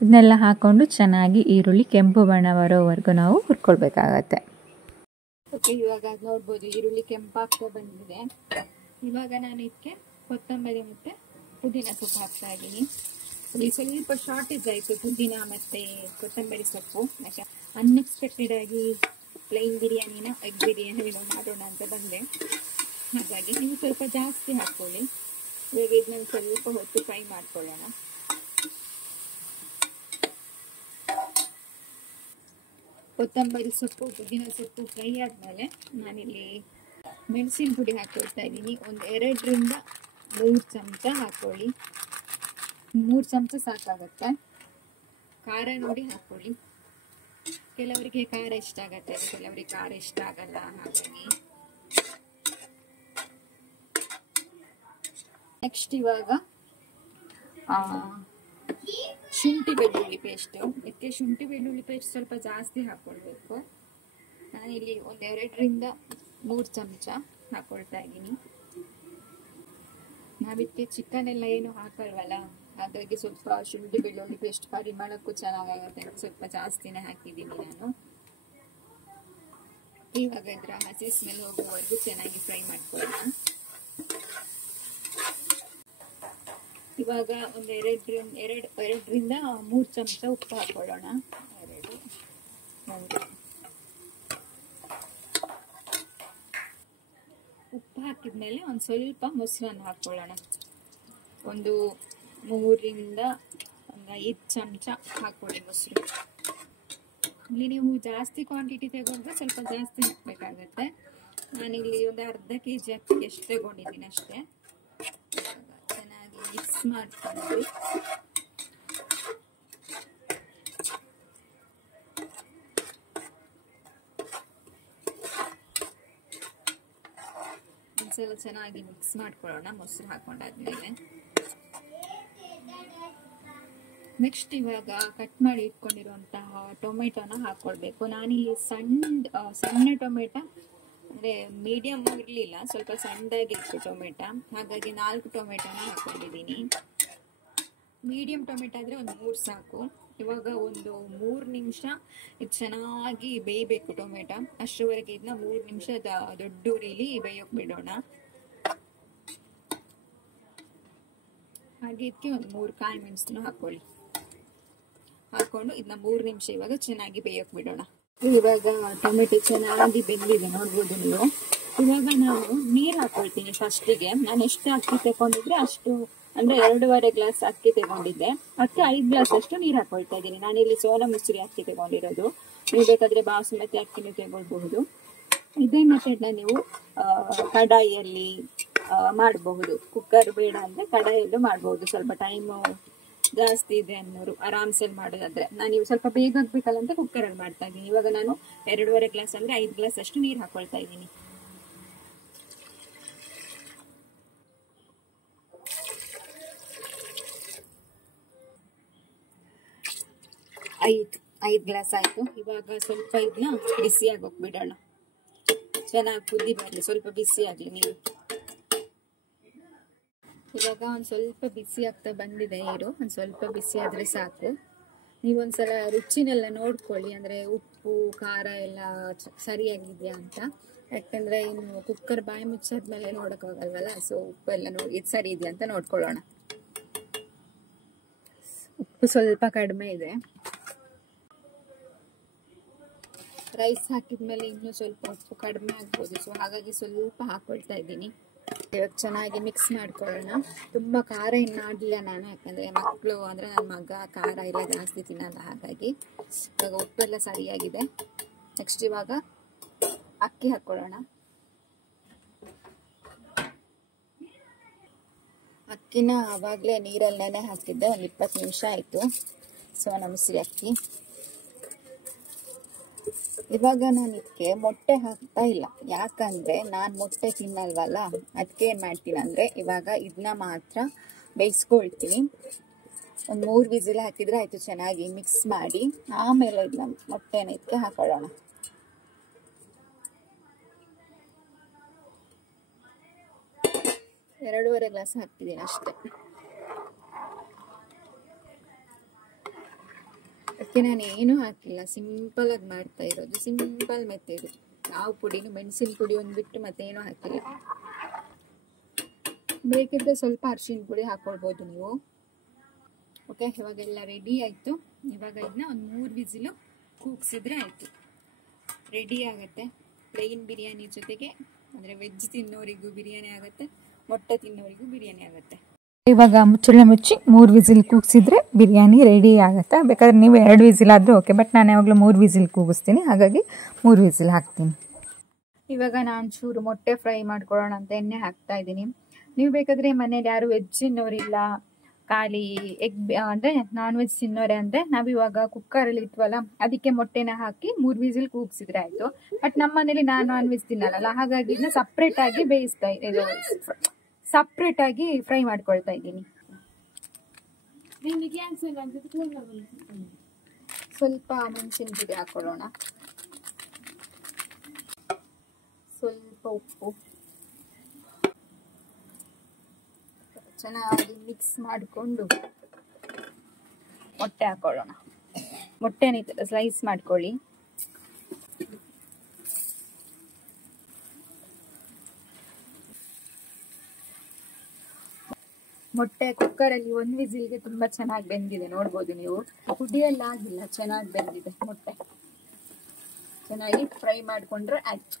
ಇದನ್ನೆಲ್ಲ ಹಾಕ್ಕೊಂಡು ಚೆನ್ನಾಗಿ ಈರುಳ್ಳಿ ಕೆಂಪು ಬಣ್ಣ ಬರೋವರೆಗೂ ನಾವು ಹುರ್ಕೊಳ್ಬೇಕಾಗತ್ತೆ. ಓಕೆ, ಇವಾಗ ನೋಡ್ಬೋದು ಈರುಳ್ಳಿ ಕೆಂಪಾಗ್ತಾ ಬಂದಿದೆ. ಇವಾಗ ನಾನು ಇದಕ್ಕೆ ಕೊತ್ತಂಬರಿ ಮತ್ತು ಪುದೀನ ಸೊಪ್ಪು ಹಾಕ್ತಾ ಇದ್ದೀನಿ. ಇಲ್ಲಿ ಸ್ವಲ್ಪ ಶಾರ್ಟೇಜ್ ಆಯಿತು ಪುದೀನ ಮತ್ತು ಕೊತ್ತಂಬರಿ ಸೊಪ್ಪು. ಅನ್ಎಕ್ಸ್ಪೆಕ್ಟೆಡ್ ಆಗಿ ಪ್ಲೇನ್ ಬಿರಿಯಾನಿನ ಎಗ್ ಬಿರಿಯಾನಿ ಮಾಡೋಣ ಅಂತ ಬಂದೆ, ಹಾಗಾಗಿ ನೀವು ಸ್ವಲ್ಪ ಜಾಸ್ತಿ ಹಾಕ್ಕೊಳ್ಳಿ. ಈಗ ಇದನ್ನ ಸ್ವಲ್ಪ ಹೊತ್ತು ಫ್ರೈ ಮಾಡ್ಕೊಳ್ಳೋಣ. ಕೊತ್ತಂಬರಿ ಸೊಪ್ಪು ಪುದೀನ ಸೊಪ್ಪು ಫ್ರೈ ಆದಮೇಲೆ ನಾನಿಲ್ಲಿ ಮೆಣಸಿನ ಪುಡಿ ಹಾಕ್ಕೊಳ್ತಾ ಇದ್ದೀನಿ. ಒಂದು 2-3 ಚಮಚ ಹಾಕ್ಕೊಳ್ಳಿ. 3 ಚಮಚ ಸಾಕಾಗುತ್ತೆ. ಖಾರ ನೋಡಿ ಹಾಕ್ಕೊಳ್ಳಿ. ಕೆಲವರಿಗೆ ಖಾರ ಇಷ್ಟ ಆಗುತ್ತೆ, ಕೆಲವರಿಗೆ ಖಾರ ಇಷ್ಟ ಆಗಲ್ಲ. ಹಾಗಾಗಿ ನೆಕ್ಸ್ಟ್ ಇವಾಗ ಶುಂಠಿ ಬೆಳ್ಳುಳ್ಳಿ ಪೇಸ್ಟ್. ಇದಕ್ಕೆ ಶುಂಠಿ ಬೆಳ್ಳುಳ್ಳಿ ಪೇಸ್ಟ್ ಸ್ವಲ್ಪ ಜಾಸ್ತಿ ಹಾಕ್ಕೊಳ್ಬೇಕು. ನಾನಿಲ್ಲಿ ಒಂದು 2-3 ಚಮಚ ಹಾಕ್ಕೊಳ್ತಾ ಇದ್ದೀನಿ. ನಾವಿದಕ್ಕೆ ಚಿಕನ್ ಎಲ್ಲ ಏನು ಹಾಕಲ್ವಲ್ಲ, ಹಾಗಾಗಿ ಸ್ವಲ್ಪ ಶುಂಠಿ ಬೆಳ್ಳುಳ್ಳಿ ಪೇಸ್ಟ್ ಪರಿಮಳಕ್ಕೂ ಚೆನ್ನಾಗಾಗುತ್ತೆ, ಸ್ವಲ್ಪ ಜಾಸ್ತಿನೇ ಹಾಕಿದ್ದೀನಿ ನಾನು. ಇವಾಗ ಇದರ ಹಸಿ ಸ್ಮೆಲ್ ಹೋಗುವವರೆಗೂ ಚೆನ್ನಾಗಿ ಫ್ರೈ ಮಾಡ್ಕೊಳ್ಳೋಣ. ಇವಾಗ ಒಂದು ಎರಡರಿಂದ 3 ಚಮಚ ಉಪ್ಪು ಹಾಕೊಳ್ಳೋಣ. 2 3 ಉಪ್ಪು ಹಾಕಿದ್ಮೇಲೆ ಒಂದು ಸ್ವಲ್ಪ ಮೊಸರನ್ನು ಹಾಕೊಳ್ಳೋಣ. ಒಂದು 3ರಿಂದ 5 ಚಮಚ ಹಾಕೊಳ್ಳಿ ಮೊಸರು. ಇಲ್ಲಿ ನೀವು ಜಾಸ್ತಿ ಕ್ವಾಂಟಿಟಿ ತಗೊಂಡ್ರೆ ಸ್ವಲ್ಪ ಜಾಸ್ತಿ ಹಾಕಬೇಕಾಗತ್ತೆ. ನಾನಿಲ್ಲಿ ಒಂದು ಅರ್ಧ kg ಅಕ್ಕಿ ಎಷ್ಟು ತಗೊಂಡಿದ್ದೀನಿ ಅಷ್ಟೇ. ಚೆನ್ನಾಗಿ ಮಿಕ್ಸ್ ಮಾಡ್ಕೊಂಡು ಒಂದ್ಸಲ ಚೆನ್ನಾಗಿ ಮಿಕ್ಸ್ ಮಾಡ್ಕೊಳ್ಳೋಣ ಮೊಸರು ಹಾಕೊಂಡಾದ್ಮೇಲೆ. ನೆಕ್ಸ್ಟ್ ಇವಾಗ ಕಟ್ ಮಾಡಿ ಇಟ್ಕೊಂಡಿರುವಂತಹ ಟೊಮೆಟೊನ ಹಾಕೊಳ್ಬೇಕು. ನಾನಿಲ್ಲಿ ಸಣ್ಣ ಟೊಮೆಟೊ ಅಂದರೆ ಮೀಡಿಯಮ್ ಇರಲಿಲ್ಲ, ಸ್ವಲ್ಪ ಸಣ್ಣದಾಗಿತ್ತು ಟೊಮೆಟೊ, ಹಾಗಾಗಿ 4 ಟೊಮೆಟೊನ ಹಾಕೊಂಡಿದ್ದೀನಿ. ಮೀಡಿಯಮ್ ಟೊಮೆಟೊ ಆದರೆ ಒಂದು 3 ಸಾಕು. ಇವಾಗ ಒಂದು 3 ನಿಮಿಷ ಇದು ಚೆನ್ನಾಗಿ ಬೇಯಬೇಕು ಟೊಮೆಟೊ. ಅಷ್ಟರವರೆಗೆ ಇದನ್ನ 3 ನಿಮಿಷ ದೊಡ್ಡ ಉರಿಲಿ ಬೇಯೋಕೆ ಬಿಡೋಣ. ಹಾಗೆ ಇದಕ್ಕೆ ಒಂದು 3 ಕಾಯಿ ಮೆಣಸನ್ನು ಹಾಕೊಂಡು ಇದನ್ನ 3 ನಿಮಿಷ ಇವಾಗ ಚೆನ್ನಾಗಿ ಬೇಯೋಕೆ ಬಿಡೋಣ. ಇವಾಗ ಟೊಮೆಟೊ ಚೆನ್ನಾಗಿ ಬೆಂದಿದೆ ನೋಡ್ಬೋದು ನೀವು. ಇವಾಗ ನಾವು ನೀರು ಹಾಕೊಳ್ತೀನಿ ಫಸ್ಟಿಗೆ. ನಾನು ಎಷ್ಟು ಅಕ್ಕಿ ತಗೊಂಡಿದ್ರೆ ಅಷ್ಟು, ಅಂದ್ರೆ 2.5 ಗ್ಲಾಸ್ ಅಕ್ಕಿ ತಗೊಂಡಿದ್ದೆ, ಅದಕ್ಕೆ 5 ಗ್ಲಾಸ್ ಅಷ್ಟು ನೀರು ಹಾಕೊಳ್ತಾ ಇದ್ದೀನಿ. ನಾನಿಲ್ಲಿ ಸೋನಾ ಮಸೂರಿ ಅಕ್ಕಿ ತಗೊಂಡಿರೋದು. ನೀವು ಬೇಕಾದ್ರೆ ಬಾಸುಮತಿ ಅಕ್ಕಿನೂ ತಗೊಳ್ಬಹುದು. ಇದೇ ಮೆಥಡ್ನ ನೀವು ಕಡಾಯಿಯಲ್ಲಿ ಮಾಡಬಹುದು. ಕುಕ್ಕರ್ ಬೇಡ ಅಂದ್ರೆ ಕಡಾಯಿಯಲ್ಲೂ ಮಾಡಬಹುದು. ಸ್ವಲ್ಪ ಟೈಮು ಜಾಸ್ತಿ ಇದೆ ಅನ್ನೋರು ಆರಾಮ್ಸಲ್ಲಿ ಮಾಡೋದಾದ್ರೆ. ನಾನು ಇವು ಸ್ವಲ್ಪ ಬೇಗ ಆಗ್ಬೇಕಲ್ಲ ಅಂತ ಕುಕ್ಕರಲ್ಲಿ ಮಾಡ್ತಾ ಇದ್ದೀನಿ. ಇವಾಗ ನಾನು 2.5 ಗ್ಲಾಸ್ ಅಂದ್ರೆ 5 ಗ್ಲಾಸ್ ಅಷ್ಟು ನೀರು ಹಾಕೊಳ್ತಾ ಇದ್ದೀನಿ. ಐದು ಗ್ಲಾಸ್ ಆಯ್ತು. ಇವಾಗ ಸ್ವಲ್ಪ ಇದನ್ನ ಬಿಸಿ ಆಗೋಕ್ ಬಿಡೋಣ. ಚೆನ್ನಾಗಿ ಕುದಿ ಬರಲಿ, ಸ್ವಲ್ಪ ಬಿಸಿ ಆಗ್ಲಿ ನೀರು. ಇವಾಗ ಒಂದು ಸ್ವಲ್ಪ ಬಿಸಿ ಆಗ್ತಾ ಬಂದಿದೆ ನೀರು. ಒಂದು ಸ್ವಲ್ಪ ಬಿಸಿ ಆದ್ರೆ ಸಾಕು. ನೀವೊಂದ್ಸಲ ರುಚಿನೆಲ್ಲ ನೋಡ್ಕೊಳ್ಳಿ, ಅಂದ್ರೆ ಉಪ್ಪು ಖಾರ ಎಲ್ಲ ಸರಿಯಾಗಿದೆಯಾ ಅಂತ. ಯಾಕಂದ್ರೆ ಇನ್ನು ಕುಕ್ಕರ್ ಬಾಯಿ ಮುಚ್ಚಾದ್ಮೇಲೆ ನೋಡೋಕ್ಕಾಗಲ್ವಲ್ಲ. ಸೊ ಉಪ್ಪು ಎಲ್ಲ ನೋಡಿ ಇದು ಸರಿ ಇದೆಯಾ ಅಂತ ನೋಡ್ಕೊಳ್ಳೋಣ. ಉಪ್ಪು ಸ್ವಲ್ಪ ಕಡಿಮೆ ಇದೆ. ರೈಸ್ ಹಾಕಿದ್ಮೇಲೆ ಇನ್ನೂ ಸ್ವಲ್ಪ ಉಪ್ಪು ಕಡಿಮೆ ಆಗ್ಬೋದು. ಸೊ ಹಾಗಾಗಿ ಸ್ವಲ್ಪ ಹಾಕೊಳ್ತಾ ಇದ್ದೀನಿ. ಇವಾಗ ಚೆನ್ನಾಗಿ ಮಿಕ್ಸ್ ಮಾಡ್ಕೊಳ್ಳೋಣ. ತುಂಬ ಖಾರ ಇನ್ನು ಆಡಲಿಲ್ಲ ನಾನು, ಯಾಕಂದರೆ ಮಕ್ಕಳು ಅಂದರೆ ನನ್ನ ಮಗ ಖಾರ ಎಲ್ಲ ಜಾಸ್ತಿ ತಿನ್ನಲ್ಲ. ಹಾಗಾಗಿ ಇವಾಗ ಉಪ್ಪೆಲ್ಲ ಸರಿಯಾಗಿದೆ. ನೆಕ್ಸ್ಟ್ ಇವಾಗ ಅಕ್ಕಿ ಹಾಕ್ಕೊಳ್ಳೋಣ. ಅಕ್ಕಿನ ಆವಾಗಲೇ ನೀರಲ್ಲಿ ನೆನೆ ಹಾಕಿದ್ದೆ, ಒಂದು 20 ನಿಮಿಷ ಆಯಿತು. ಸೋನಾ ಮಸೂರಿ ಅಕ್ಕಿ. ಇವಾಗ ನಾನು ಇದಕ್ಕೆ ಮೊಟ್ಟೆ ಹಾಕ್ತಾ ಇಲ್ಲ, ಯಾಕಂದರೆ ನಾನು ಮೊಟ್ಟೆ ತಿನ್ನಲ್ವಲ್ಲ. ಅದಕ್ಕೆ ಏನು ಮಾಡ್ತೀನಿ ಅಂದರೆ ಇವಾಗ ಇದನ್ನ ಮಾತ್ರ ಬೇಯಿಸ್ಕೊಳ್ತೀನಿ. ಒಂದು 3 ವಿಸಿಲ್ ಹಾಕಿದರೆ ಆಯಿತು. ಚೆನ್ನಾಗಿ ಮಿಕ್ಸ್ ಮಾಡಿ ಆಮೇಲೆ ಇದನ್ನ ಮೊಟ್ಟೆನ ಇದಕ್ಕೆ ಹಾಕೊಳ್ಳೋಣ. ಎರಡೂವರೆ ಗ್ಲಾಸ್ ಹಾಕ್ತಿದ್ದೀನಿ ಅಷ್ಟೇ. ಅದಕ್ಕೆ ನಾನು ಏನೂ ಹಾಕಿಲ್ಲ, ಸಿಂಪಲ್ ಆಗಿ ಮಾಡ್ತಾ ಇರೋದು. Simple method. ಯಾವ ಪುಡಿನೂ, ಮೆಣಸಿನ ಪುಡಿ ಒಂದು ಬಿಟ್ಟು ಮತ್ತೇನೂ ಹಾಕಿಲ್ಲ. ಬೇಕಿದ್ರೆ ಸ್ವಲ್ಪ ಅರಿಶಿನ ಪುಡಿ ಹಾಕೊಳ್ಬೋದು ನೀವು. ಓಕೆ, ಇವಾಗೆಲ್ಲ ರೆಡಿ ಆಯಿತು. ಇವಾಗ ಇದನ್ನ ಒಂದು 3 ವಿಸಿಲು ಕೂಗ್ಸಿದ್ರೆ ಆಯಿತು, ರೆಡಿ ಆಗುತ್ತೆ. ಪ್ಲೇನ್ ಬಿರಿಯಾನಿ ಜೊತೆಗೆ, ಅಂದರೆ ವೆಜ್ ತಿನ್ನೋರಿಗೂ ಬಿರಿಯಾನಿ ಆಗುತ್ತೆ, ಮೊಟ್ಟೆ ತಿನ್ನೋರಿಗೂ ಬಿರಿಯಾನಿ ಆಗುತ್ತೆ. ಇವಾಗ ಮುಚ್ಚಳ ಮುಚ್ಚಿ 3 ವಿಸಿಲ್ ಕೂಗಿಸಿದ್ರೆ ಬಿರಿಯಾನಿ ರೆಡಿ ಆಗುತ್ತೆ. ಬೇಕಾದ್ರೆ ನೀವು 2 ವಿಸಿಲ್ ಆದರೂ ಓಕೆ, ಬಟ್ ನಾನು ಯಾವಾಗಲೂ 3 ವಿಸಿಲ್ ಕೂಗಿಸ್ತೀನಿ, ಹಾಗಾಗಿ 3 ವಿಸಿಲ್ ಹಾಕ್ತೀನಿ. ಇವಾಗ ನಾನು ಚೂರು ಮೊಟ್ಟೆ ಫ್ರೈ ಮಾಡ್ಕೊಳ್ಳೋಣ ಅಂತ ಎಣ್ಣೆ ಹಾಕ್ತಾ ಇದ್ದೀನಿ. ನೀವು ಬೇಕಾದರೆ ಮನೇಲಿ ಯಾರು ವೆಜ್ ತಿನ್ನೋರಿಲ್ಲ, ಖಾಲಿ ಎಗ್ ಅಂದರೆ ನಾನ್ ವೆಜ್ ತಿನ್ನೋರೆ ಅಂದರೆ ನಾವಿವಾಗ ಕುಕ್ಕರಲ್ಲಿ ಇಟ್ವಲ್ಲ, ಅದಕ್ಕೆ ಮೊಟ್ಟೆನ ಹಾಕಿ 3 ವಿಸಿಲ್ ಕೂಗಿಸಿದ್ರೆ ಆಯಿತು. ಬಟ್ ನಮ್ಮ ಮನೇಲಿ ನಾನ್ ವೆಜ್ ತಿನ್ನಲ್ಲ, ಹಾಗಾಗಿ ಇದನ್ನ ಸಪ್ರೇಟಾಗಿ ಸಪ್ರೇಟಾಗಿ ಫ್ರೈ ಮಾಡ್ಕೊಳ್ತಾ ಇದ್ದೀನಿ. ಸ್ವಲ್ಪ ಮೆಣಸಿನ ಪುಡಿ ಹಾಕೊಳ್ಳೋಣ, ಸ್ವಲ್ಪ ಉಪ್ಪು, ಚೆನ್ನಾಗಿ ಮಿಕ್ಸ್ ಮಾಡಿಕೊಂಡು ಮೊಟ್ಟೆ ಹಾಕೊಳ್ಳೋಣ. ಮೊಟ್ಟೆನ ಸ್ಲೈಸ್ ಮಾಡ್ಕೊಳ್ಳಿ. ಮೊಟ್ಟೆ ಕುಕ್ಕರಲ್ಲಿ 1 ವಿಸಿಲ್ಗೆ ತುಂಬಾ ಚೆನ್ನಾಗಿ ಬೆಂದಿದೆ, ನೋಡ್ಬೋದು ನೀವು. ಪುಡಿಯೆಲ್ಲ ಆಗಿಲ್ಲ, ಚೆನ್ನಾಗಿ ಬೆಂದಿದೆ ಮೊಟ್ಟೆ. ಚೆನ್ನಾಗಿ ಫ್ರೈ ಮಾಡ್ಕೊಂಡ್ರೆ ಆಯ್ತು.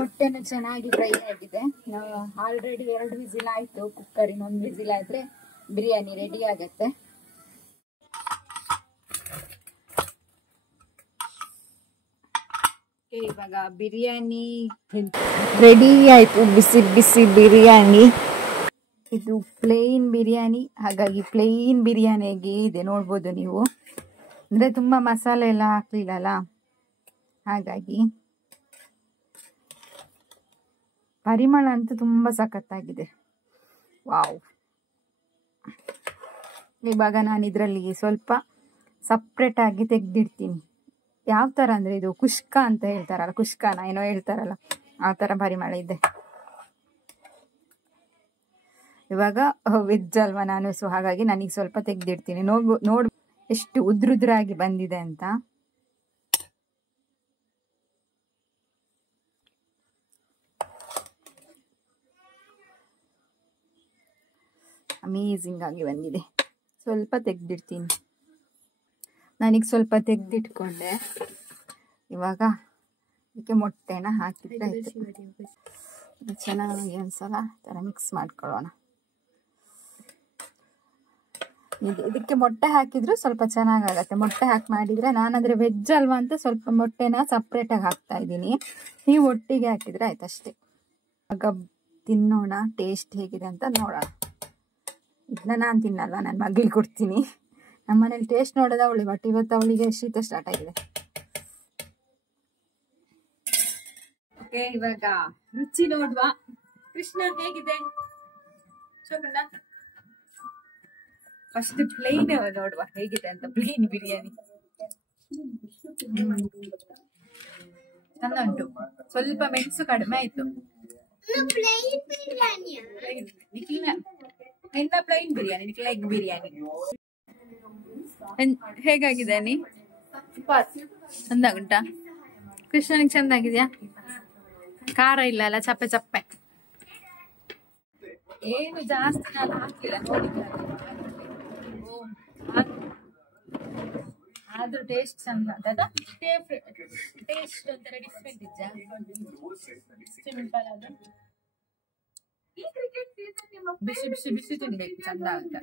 ಮೊಟ್ಟೆನೂ ಚೆನ್ನಾಗಿ ಫ್ರೈ ಆಗಿದೆ. ನಾವು ಆಲ್ರೆಡಿ 2 ವಿಸಿಲ್ ಆಯ್ತು ಕುಕ್ಕರಿನ. 1 ವಿಸಿಲ್ ಆದ್ರೆ ಬಿರಿಯಾನಿ ರೆಡಿ ಆಗತ್ತೆ. ಇವಾಗ ಬಿರಿಯಾನಿ ರೆಡಿ ಆಯ್ತು. ಬಿಸಿ ಬಿಸಿ ಬಿರಿಯಾನಿ. ಇದು ಪ್ಲೇನ್ ಬಿರಿಯಾನಿ, ಹಾಗಾಗಿ ಪ್ಲೇನ್ ಬಿರಿಯಾನಿಗೆ ಇದೆ, ನೋಡ್ಬೋದು ನೀವು. ಅಂದ್ರೆ ತುಂಬಾ ಮಸಾಲೆ ಎಲ್ಲ ಹಾಕ್ಲಿಲ್ಲಲ್ಲ, ಹಾಗಾಗಿ ಪರಿಮಳ ಅಂತೂ ತುಂಬಾ ಸಖತ್ತಾಗಿದೆ. ವಾವ್. ಇವಾಗ ನಾನು ಇದರಲ್ಲಿ ಸ್ವಲ್ಪ ಸಪ್ರೇಟ್ ಆಗಿ ತೆಗ್ದಿಡ್ತೀನಿ. ಯಾವ ತರ ಅಂದ್ರೆ ಇದು ಕುಷ್ಕ ಅಂತ ಹೇಳ್ತಾರಲ್ಲ, ಕುಷ್ಕನ ಏನೋ ಹೇಳ್ತಾರಲ್ಲ, ಆ ತರ ಪರಿಮಳ ಇದೆ. ಇವಾಗ ವೆಜ್ ಅಲ್ವಾ ನಾನು, ಸೊ ಹಾಗಾಗಿ ನನಗೆ ಸ್ವಲ್ಪ ತೆಗ್ದಿಡ್ತೀನಿ. ನೋಡ್ ಎಷ್ಟು ಉದ್ರುದ್ರಾಗಿ ಬಂದಿದೆ ಅಂತ. ಅಮೇಝಿಂಗ್ ಆಗಿ ಬಂದಿದೆ. ಸ್ವಲ್ಪ ತೆಗ್ದಿಡ್ತೀನಿ. ನನಗೆ ಸ್ವಲ್ಪ ತೆಗ್ದಿಟ್ಕೊಂಡೆ. ಇವಾಗ ಇದಕ್ಕೆ ಮೊಟ್ಟೆನ ಹಾಕಿದ್ರೆ ಆಯ್ತು. ಚೆನ್ನಾಗಿ ಒಂದ್ಸಲ ಥರ ಮಿಕ್ಸ್ ಮಾಡ್ಕೊಳ್ಳೋಣ. ಇದಕ್ಕೆ ಮೊಟ್ಟೆ ಹಾಕಿದ್ರು ಸ್ವಲ್ಪ ಚೆನ್ನಾಗಾಗತ್ತೆ. ಮೊಟ್ಟೆ ಹಾಕಿ ಮಾಡಿದ್ರೆ, ನಾನಾದ್ರೆ ವೆಜ್ ಅಲ್ವಾ ಅಂತ ಸ್ವಲ್ಪ ಮೊಟ್ಟೆನ ಸಪ್ರೇಟಾಗಿ ಹಾಕ್ತಾ ಇದ್ದೀನಿ. ನೀವು ಒಟ್ಟಿಗೆ ಹಾಕಿದ್ರೆ ಆಯ್ತು ಅಷ್ಟೇ. ಆಗ ತಿನ್ನೋಣ, ಟೇಸ್ಟ್ ಹೇಗಿದೆ ಅಂತ ನೋಡೋಣ. ಇದನ್ನ ನಾನು ತಿನ್ನಲ್ಲ, ನನ್ನ ಮಗಳಿಗೆ ಕೊಡ್ತೀನಿ. ನಮ್ಮ ಮನೇಲಿ ಟೇಸ್ಟ್ ನೋಡೋದು ಅವಳು, ಬಟ್ ಇವತ್ತು ಅವಳಿಗೆ ಶೀತ ಸ್ಟಾರ್ಟ್ ಆಗಿದೆ. ಓಕೆ, ಇವಾಗ ರುಚಿ ನೋಡುವ. ಕೃಷ್ಣ ಹೇಗಿದೆ? ಫಸ್ಟ್ ಪ್ಲೇನ್ ನೋಡುವ ಹೇಗಿದೆ ಅಂತ. ಪ್ಲೇನ್ ಬಿರಿಯಾನಿ ಚಂದ ಉಂಟು. ಸ್ವಲ್ಪ ಮೆಣಸು ಕಡಿಮೆ ಆಯ್ತು. ನಿನ್ನ ಪ್ಲೇನ್ ಬಿರಿಯಾನಿ, ಲೆಗ್ ಬಿರಿಯಾನಿ ಹೇಗಾಗಿದೆ? ನೀ ಚಂದ ಉಂಟಾ? ಕೃಷ್ಣನಿಗೆ ಚಂದ ಆಗಿದ್ಯಾ? ಖಾರ ಇಲ್ಲ ಅಲ್ಲ, ಚಪ್ಪೆ ಚಪ್ಪೆ. ಏನು ಜಾಸ್ತಿ ನಾನು ಹಾಕ್ಲಿಲ್ಲ, ನೋಡಿಲ್ಲ. ಆದ್ರೂ ಟೇಸ್ಟ್ ಚಂದ. ಟೇಸ್ಟ್ ಒಂಥರ ಡಿಫ್ರೆಂಟ್ ಇದ್ದ, ಸಿಂಪಲ್ ಆದ. ಬಿಸಿ ಬಿಸಿ ಬಿಸಿ ತಿನ್ಬೇಕು, ಚಂದ ಅಂತ.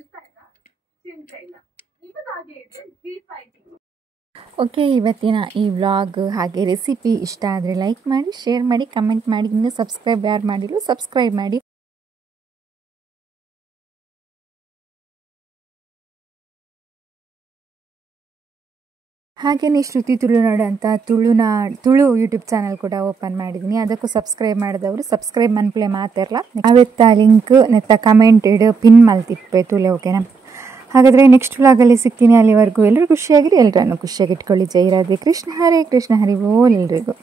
ಓಕೆ, ಇವತ್ತಿನ ಈ ವ್ಲಾಗ್ ಹಾಗೆ ರೆಸಿಪಿ ಇಷ್ಟ ಆದರೆ ಲೈಕ್ ಮಾಡಿ, ಶೇರ್ ಮಾಡಿ, ಕಮೆಂಟ್ ಮಾಡಿ. ಇನ್ನೂ ಸಬ್ಸ್ಕ್ರೈಬ್ ಯಾರು ಮಾಡಿಲ್ಲ ಸಬ್ಸ್ಕ್ರೈಬ್ ಮಾಡಿ. ಹಾಗೆಯೇ ಶ್ರುತಿ ತುಳುನಾಡು ಅಂತ ತುಳು ಯೂಟ್ಯೂಬ್ ಚಾನಲ್ ಕೂಡ ಓಪನ್ ಮಾಡಿದ್ದೀನಿ. ಅದಕ್ಕೂ ಸಬ್ಸ್ಕ್ರೈಬ್ ಮಾಡಿದವರು ಸಬ್ಸ್ಕ್ರೈಬ್ ಮನ್ಪಲೆ ಮಾತಾರಲ್ಲ, ಅವೆತ್ತ ಲಿಂಕ್ ನೆತ್ತ ಕಮೆಂಟ್ ಇಡು ಪಿನ್ ಮಲ್ತಿಪ್ಪೆ ತುಳೆ. ಓಕೆನಾ? ಹಾಗಾದರೆ ನೆಕ್ಸ್ಟ್ ವ್ಲಾಗಲ್ಲಿ ಸಿಗ್ತೀನಿ. ಅಲ್ಲಿವರೆಗೂ ಎಲ್ಲರೂ ಖುಷಿಯಾಗಿರಿ, ಎಲ್ಲರನ್ನು ಖುಷಿಯಾಗಿ ಇಟ್ಕೊಳ್ಳಿ. ಜೈ ರಾಧೆ ಕೃಷ್ಣ, ಹರೇ ಕೃಷ್ಣ, ಹರಿ ಬೋಲ್ ಎಲ್ರಿಗೂ.